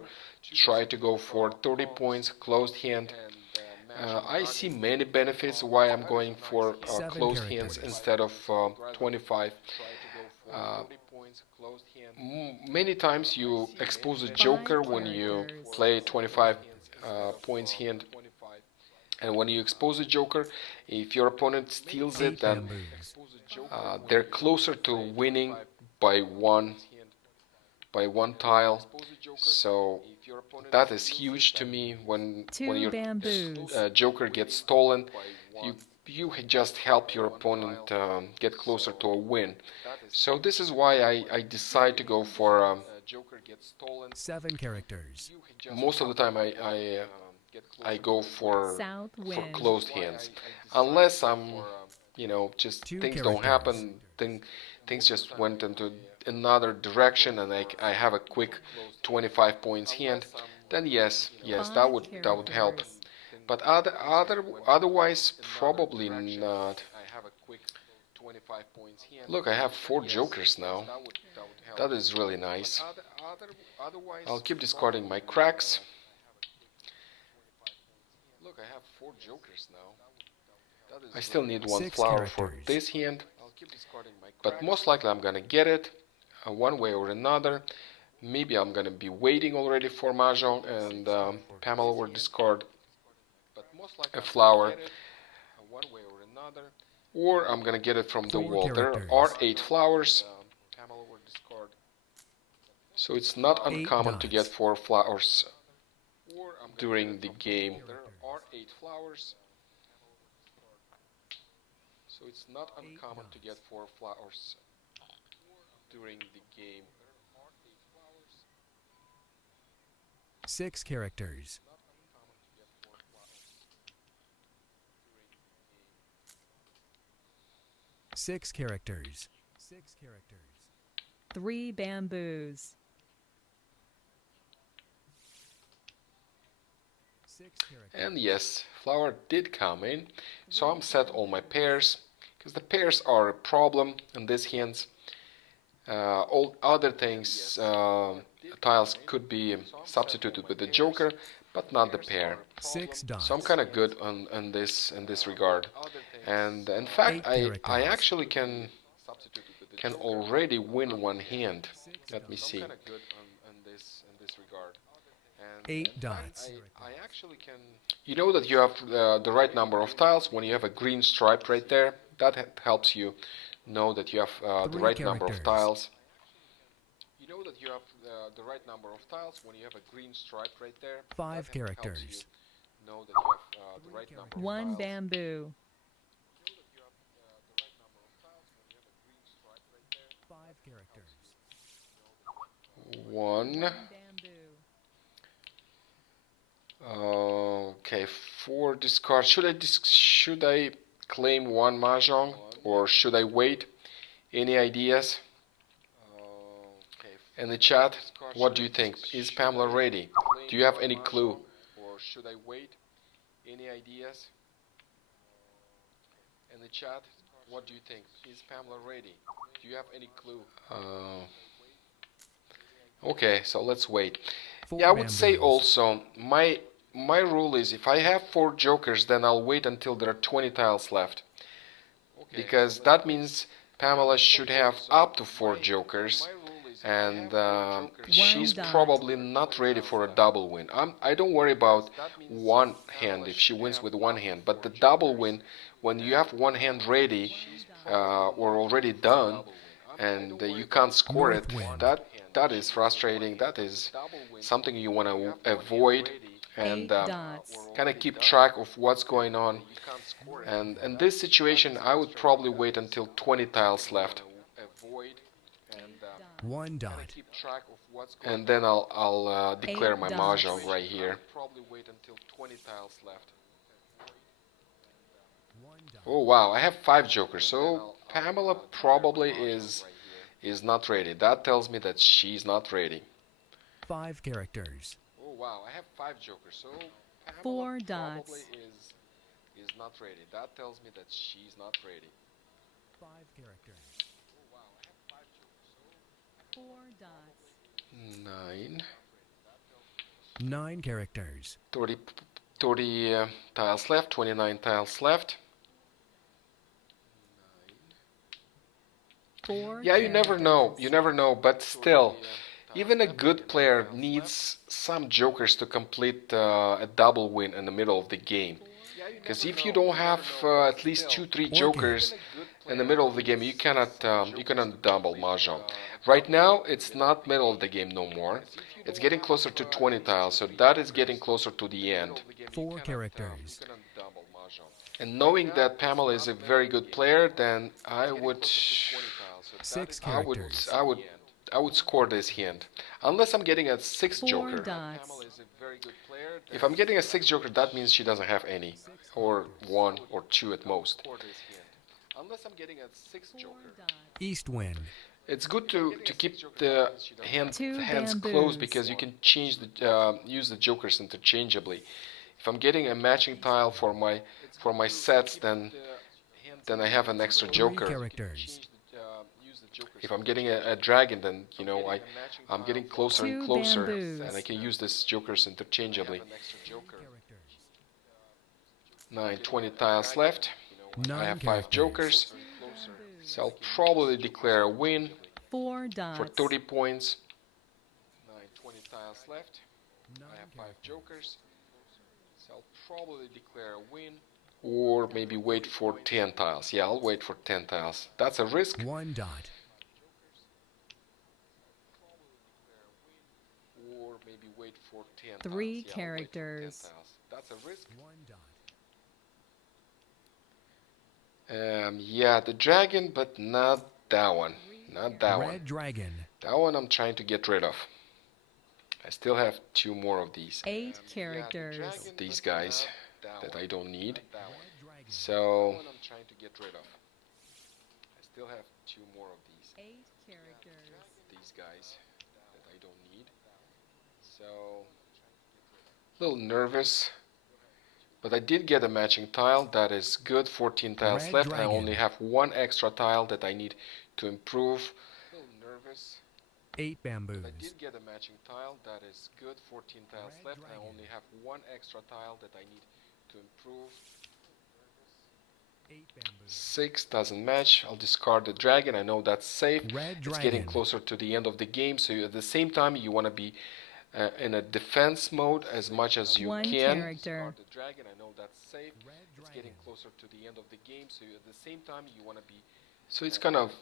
try to go for 30 points closed hand. I see many benefits why I'm going for closed hands instead of 25. Many times you expose a joker when you play 25 points hand, and when you expose a joker, if your opponent steals 8 it, then bamboos. they're closer to winning by one tile. So that is huge to me. When 2 your bamboos. joker gets stolen, you just help your opponent get closer to a win. So this is why I decide to go for 7 characters. most of the time I go for South wind. closed hands, unless I'm just 2 things don't characters. happen. Things just went into another direction, and I have a quick 25 points hand. Then yes, that would help. But otherwise probably not. 25 points hand. Look, I have four Yes, jokers yes, now. that would help. That is really But nice. otherwise, I'll keep discarding my probably, cracks. look, I have four jokers now. That is I still really need nice. one 6 flower for characters. this hand, I'll keep discarding my but cracks. most likely I'm gonna get it one way or another. Maybe I'm gonna be waiting already for Mah Jongg, and Pamela will discard But most likely a I'm flower, gonna get it one way or another. or I'm gonna get it from the 4 wall. There characters. are 8 flowers, Pamela will discard. so it's not 8 uncommon to get dots. 4 flowers Or I'm gonna during get it the from game. There are 8 flowers. So it's not uncommon to get 4 flowers during the game. 6 characters. 6 characters. 6 characters. 3 bamboos. 6 characters. And yes, flower did come in, so I'm set all my pairs, because the pairs are a problem in these hands. All other things, tiles could be substituted with the joker, but not the pair. 6 dots. So I'm kind of good on this regard. And in fact, I actually can already win one hand. Let me see. 8 dots. You know that you have the right number of tiles when you have a green stripe right there. That helps you know that you have the 3 right number of characters. tiles. You know that you have the right number of tiles when you have a green stripe right there. 5 That helps characters. you know that you have the right number of 1 tiles. bamboo. 5 characters. 1. Bamboo. Okay, 4 discard. Should I claim 1 Mah Jongg, or should I wait? Any ideas? In the chat, what do you think? Is Pamela ready? Do you have any clue? Or should I wait? Any ideas? In the chat, what do you think? Is Pamela ready? Do you have any clue? Okay, so let's wait. 4 Yeah, I would say bamboos. also, my rule is if I have 4 jokers, then I'll wait until there are 20 tiles left. Because that means Pamela should have up to 4 jokers, and she's dot. probably not ready for a double win. I don't worry about one hand if she wins with one hand, but the double win, when you have one hand ready or already done, and you can't score it, Northwind. that is frustrating. That is something you want to avoid, 8 and dots. kind of keep track of what's going on. And in this situation, I would probably wait until 20 tiles left, Avoid and 1 dot. keep track of what's going on. and then I'll declare 8 my dots. Mah Jongg right here. Probably wait until 20 tiles left. 1 dot. Oh wow, I have 5 jokers, so Pamela probably is not ready. That tells me that she's not ready. 5 characters. Oh wow, I have 5 jokers, so Pamela 4 probably dots. is not ready. That tells me that she's not ready. 5 characters. 4 dots. 9, 9 characters. 30 tiles left, 29 tiles left. 4 Yeah, you never know. characters. You never know, but still, even a good player needs some jokers to complete a double win in the middle of the game. Because if you don't have at least 2-3 jokers in the middle of the game, you cannot double Mah Jongg. Right now, it's not middle of the game no more. It's getting closer to 20 tiles, so that is getting closer to the end. 4 characters. And knowing that Pamela is a very good player, then I would 6 characters. I would score this hand. Unless I'm getting a 6 4 joker. dots. If I'm getting a 6 joker, that means she doesn't have any. Or 1 or 2 at most. Unless I'm getting a 6 4 joker. dots. East wind. It's good to keep the hands 2 close, bamboos. because you can change use the jokers interchangeably. If I'm getting a matching tile for my sets, then then I have an extra 3 joker. characters. If I'm getting a dragon, then I'm getting closer and 2 closer, bamboos. and I can use these jokers interchangeably. 9, 20 tiles left. I 9 have 5 characters. jokers, so I'll probably declare a win 4 for dots. 30 points. 9, 20 tiles left. 9 I have 5 characters. jokers, so I'll probably declare a win. Or maybe wait for 10 tiles. Yeah, I'll wait for 10 tiles. That's a risk. 1 dot. Or maybe wait for 10 3 tiles. Yeah, I'll wait for 10 characters. tiles. That's a risk. 1 dot. Yeah, the dragon, but not that one. Not that one. Red dragon. That one I'm trying to get rid of. I still have 2 more of these. 8 characters. These guys that I don't need. That one. Red dragon. So That one I'm trying to get rid of. I still have 2 more of these. 8 characters. These guys that I don't need. So a little nervous. But I did get a matching tile. That is good. 14 tiles Red left. dragon. I only have 1 extra tile that I need to improve. A little nervous. 8 bamboos. I did get a matching tile. That is good. 14 tiles Red left. dragon. I only have 1 extra tile that I need to improve. 8 bamboos. 6 doesn't match. I'll discard the dragon. I know that's safe. Red It's getting dragon. closer to the end of the game, so at the same time you want to be in a defense mode as much as you 1 can. character. The dragon, I know that's safe. Red It's dragon. getting closer to the end of the game, so at the same time you want to be So it's kind of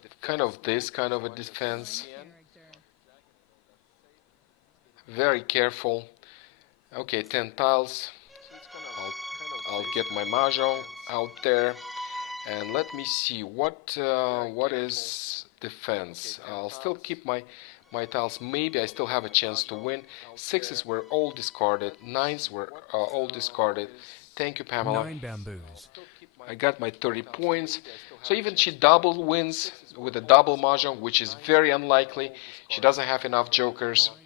this kind of a defense. Character. Very careful. Okay, 10 tiles. so it's kind of I'll get my Mah Jongg out there, and let me see what is defense. I'll still keep my tiles. Maybe I still have a chance to win. 6s were all discarded. 9s were all discarded. Thank you, Pamela. 9 bamboos. I got my 30 points. So even she double wins with a double Mah Jongg, which is very unlikely. She doesn't have enough jokers. 9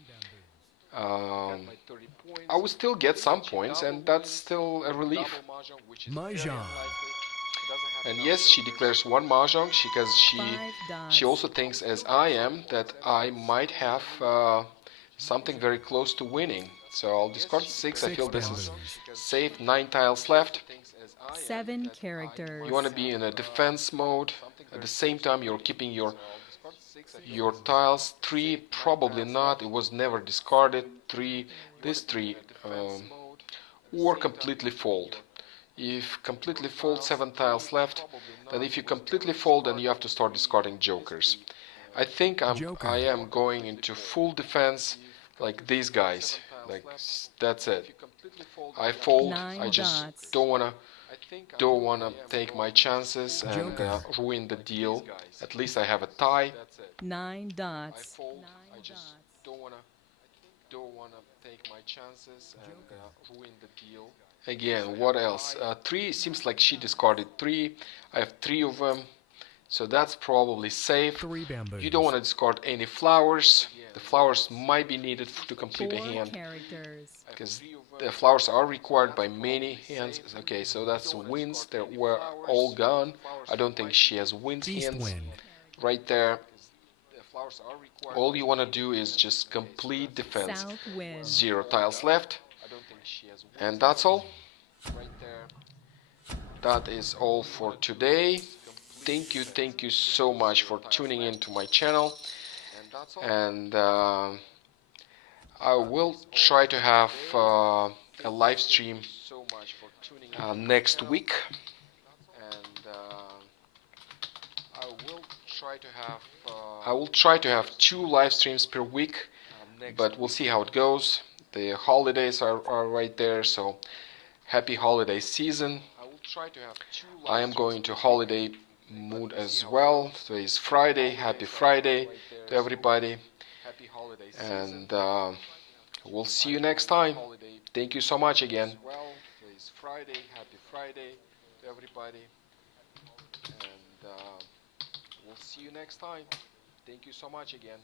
bamboos. Um, I would still get some points, and that's still a relief. Mah Jongg. And yes, she declares 1 Mah Jongg because 5 dots. she also thinks, as I am, that I might have something very close to winning. So I'll discard 6. I 6 feel this is bamboos. safe. 9 tiles left. 7 characters. You want to be in a defense mode. At the same time, you're keeping your tiles. 3, probably not. It was never discarded. 3, this 3, or completely fold. If completely fold, 7 tiles left. Then if you completely fold, then you have to start discarding jokers. I think I am going into full defense, like these guys. Like that's it. I fold. 9 I just dots. don't wanna take my chances and Joker. ruin the deal. At least I have a tie. 9 dots. I just don't wanna take my chances and ruin the deal. Again, what else? 3 seems like she discarded 3. I have 3 of them, so that's probably safe. 3 bamboos. You don't want to discard any flowers. The flowers might be needed to complete a 4 hand, characters. because the flowers are required by many hands. Okay, so that's wins. They were all gone. I don't think she has wins East hands wind. right there. All you want to do is just complete defense. South wind. 0 tiles left, and that's all. That is all for today. Thank you so much for tuning in to my channel, and I will try to have a live stream next week. I will try to have 2 live streams per week, but we'll see how it goes. The holidays are right there, so happy holiday season. I am going to holiday mood as well. Today is Friday. Happy Friday to everybody, and we'll see you next time. Thank you so much again. Happy Friday to everybody, and we'll see you next time. Thank you so much again.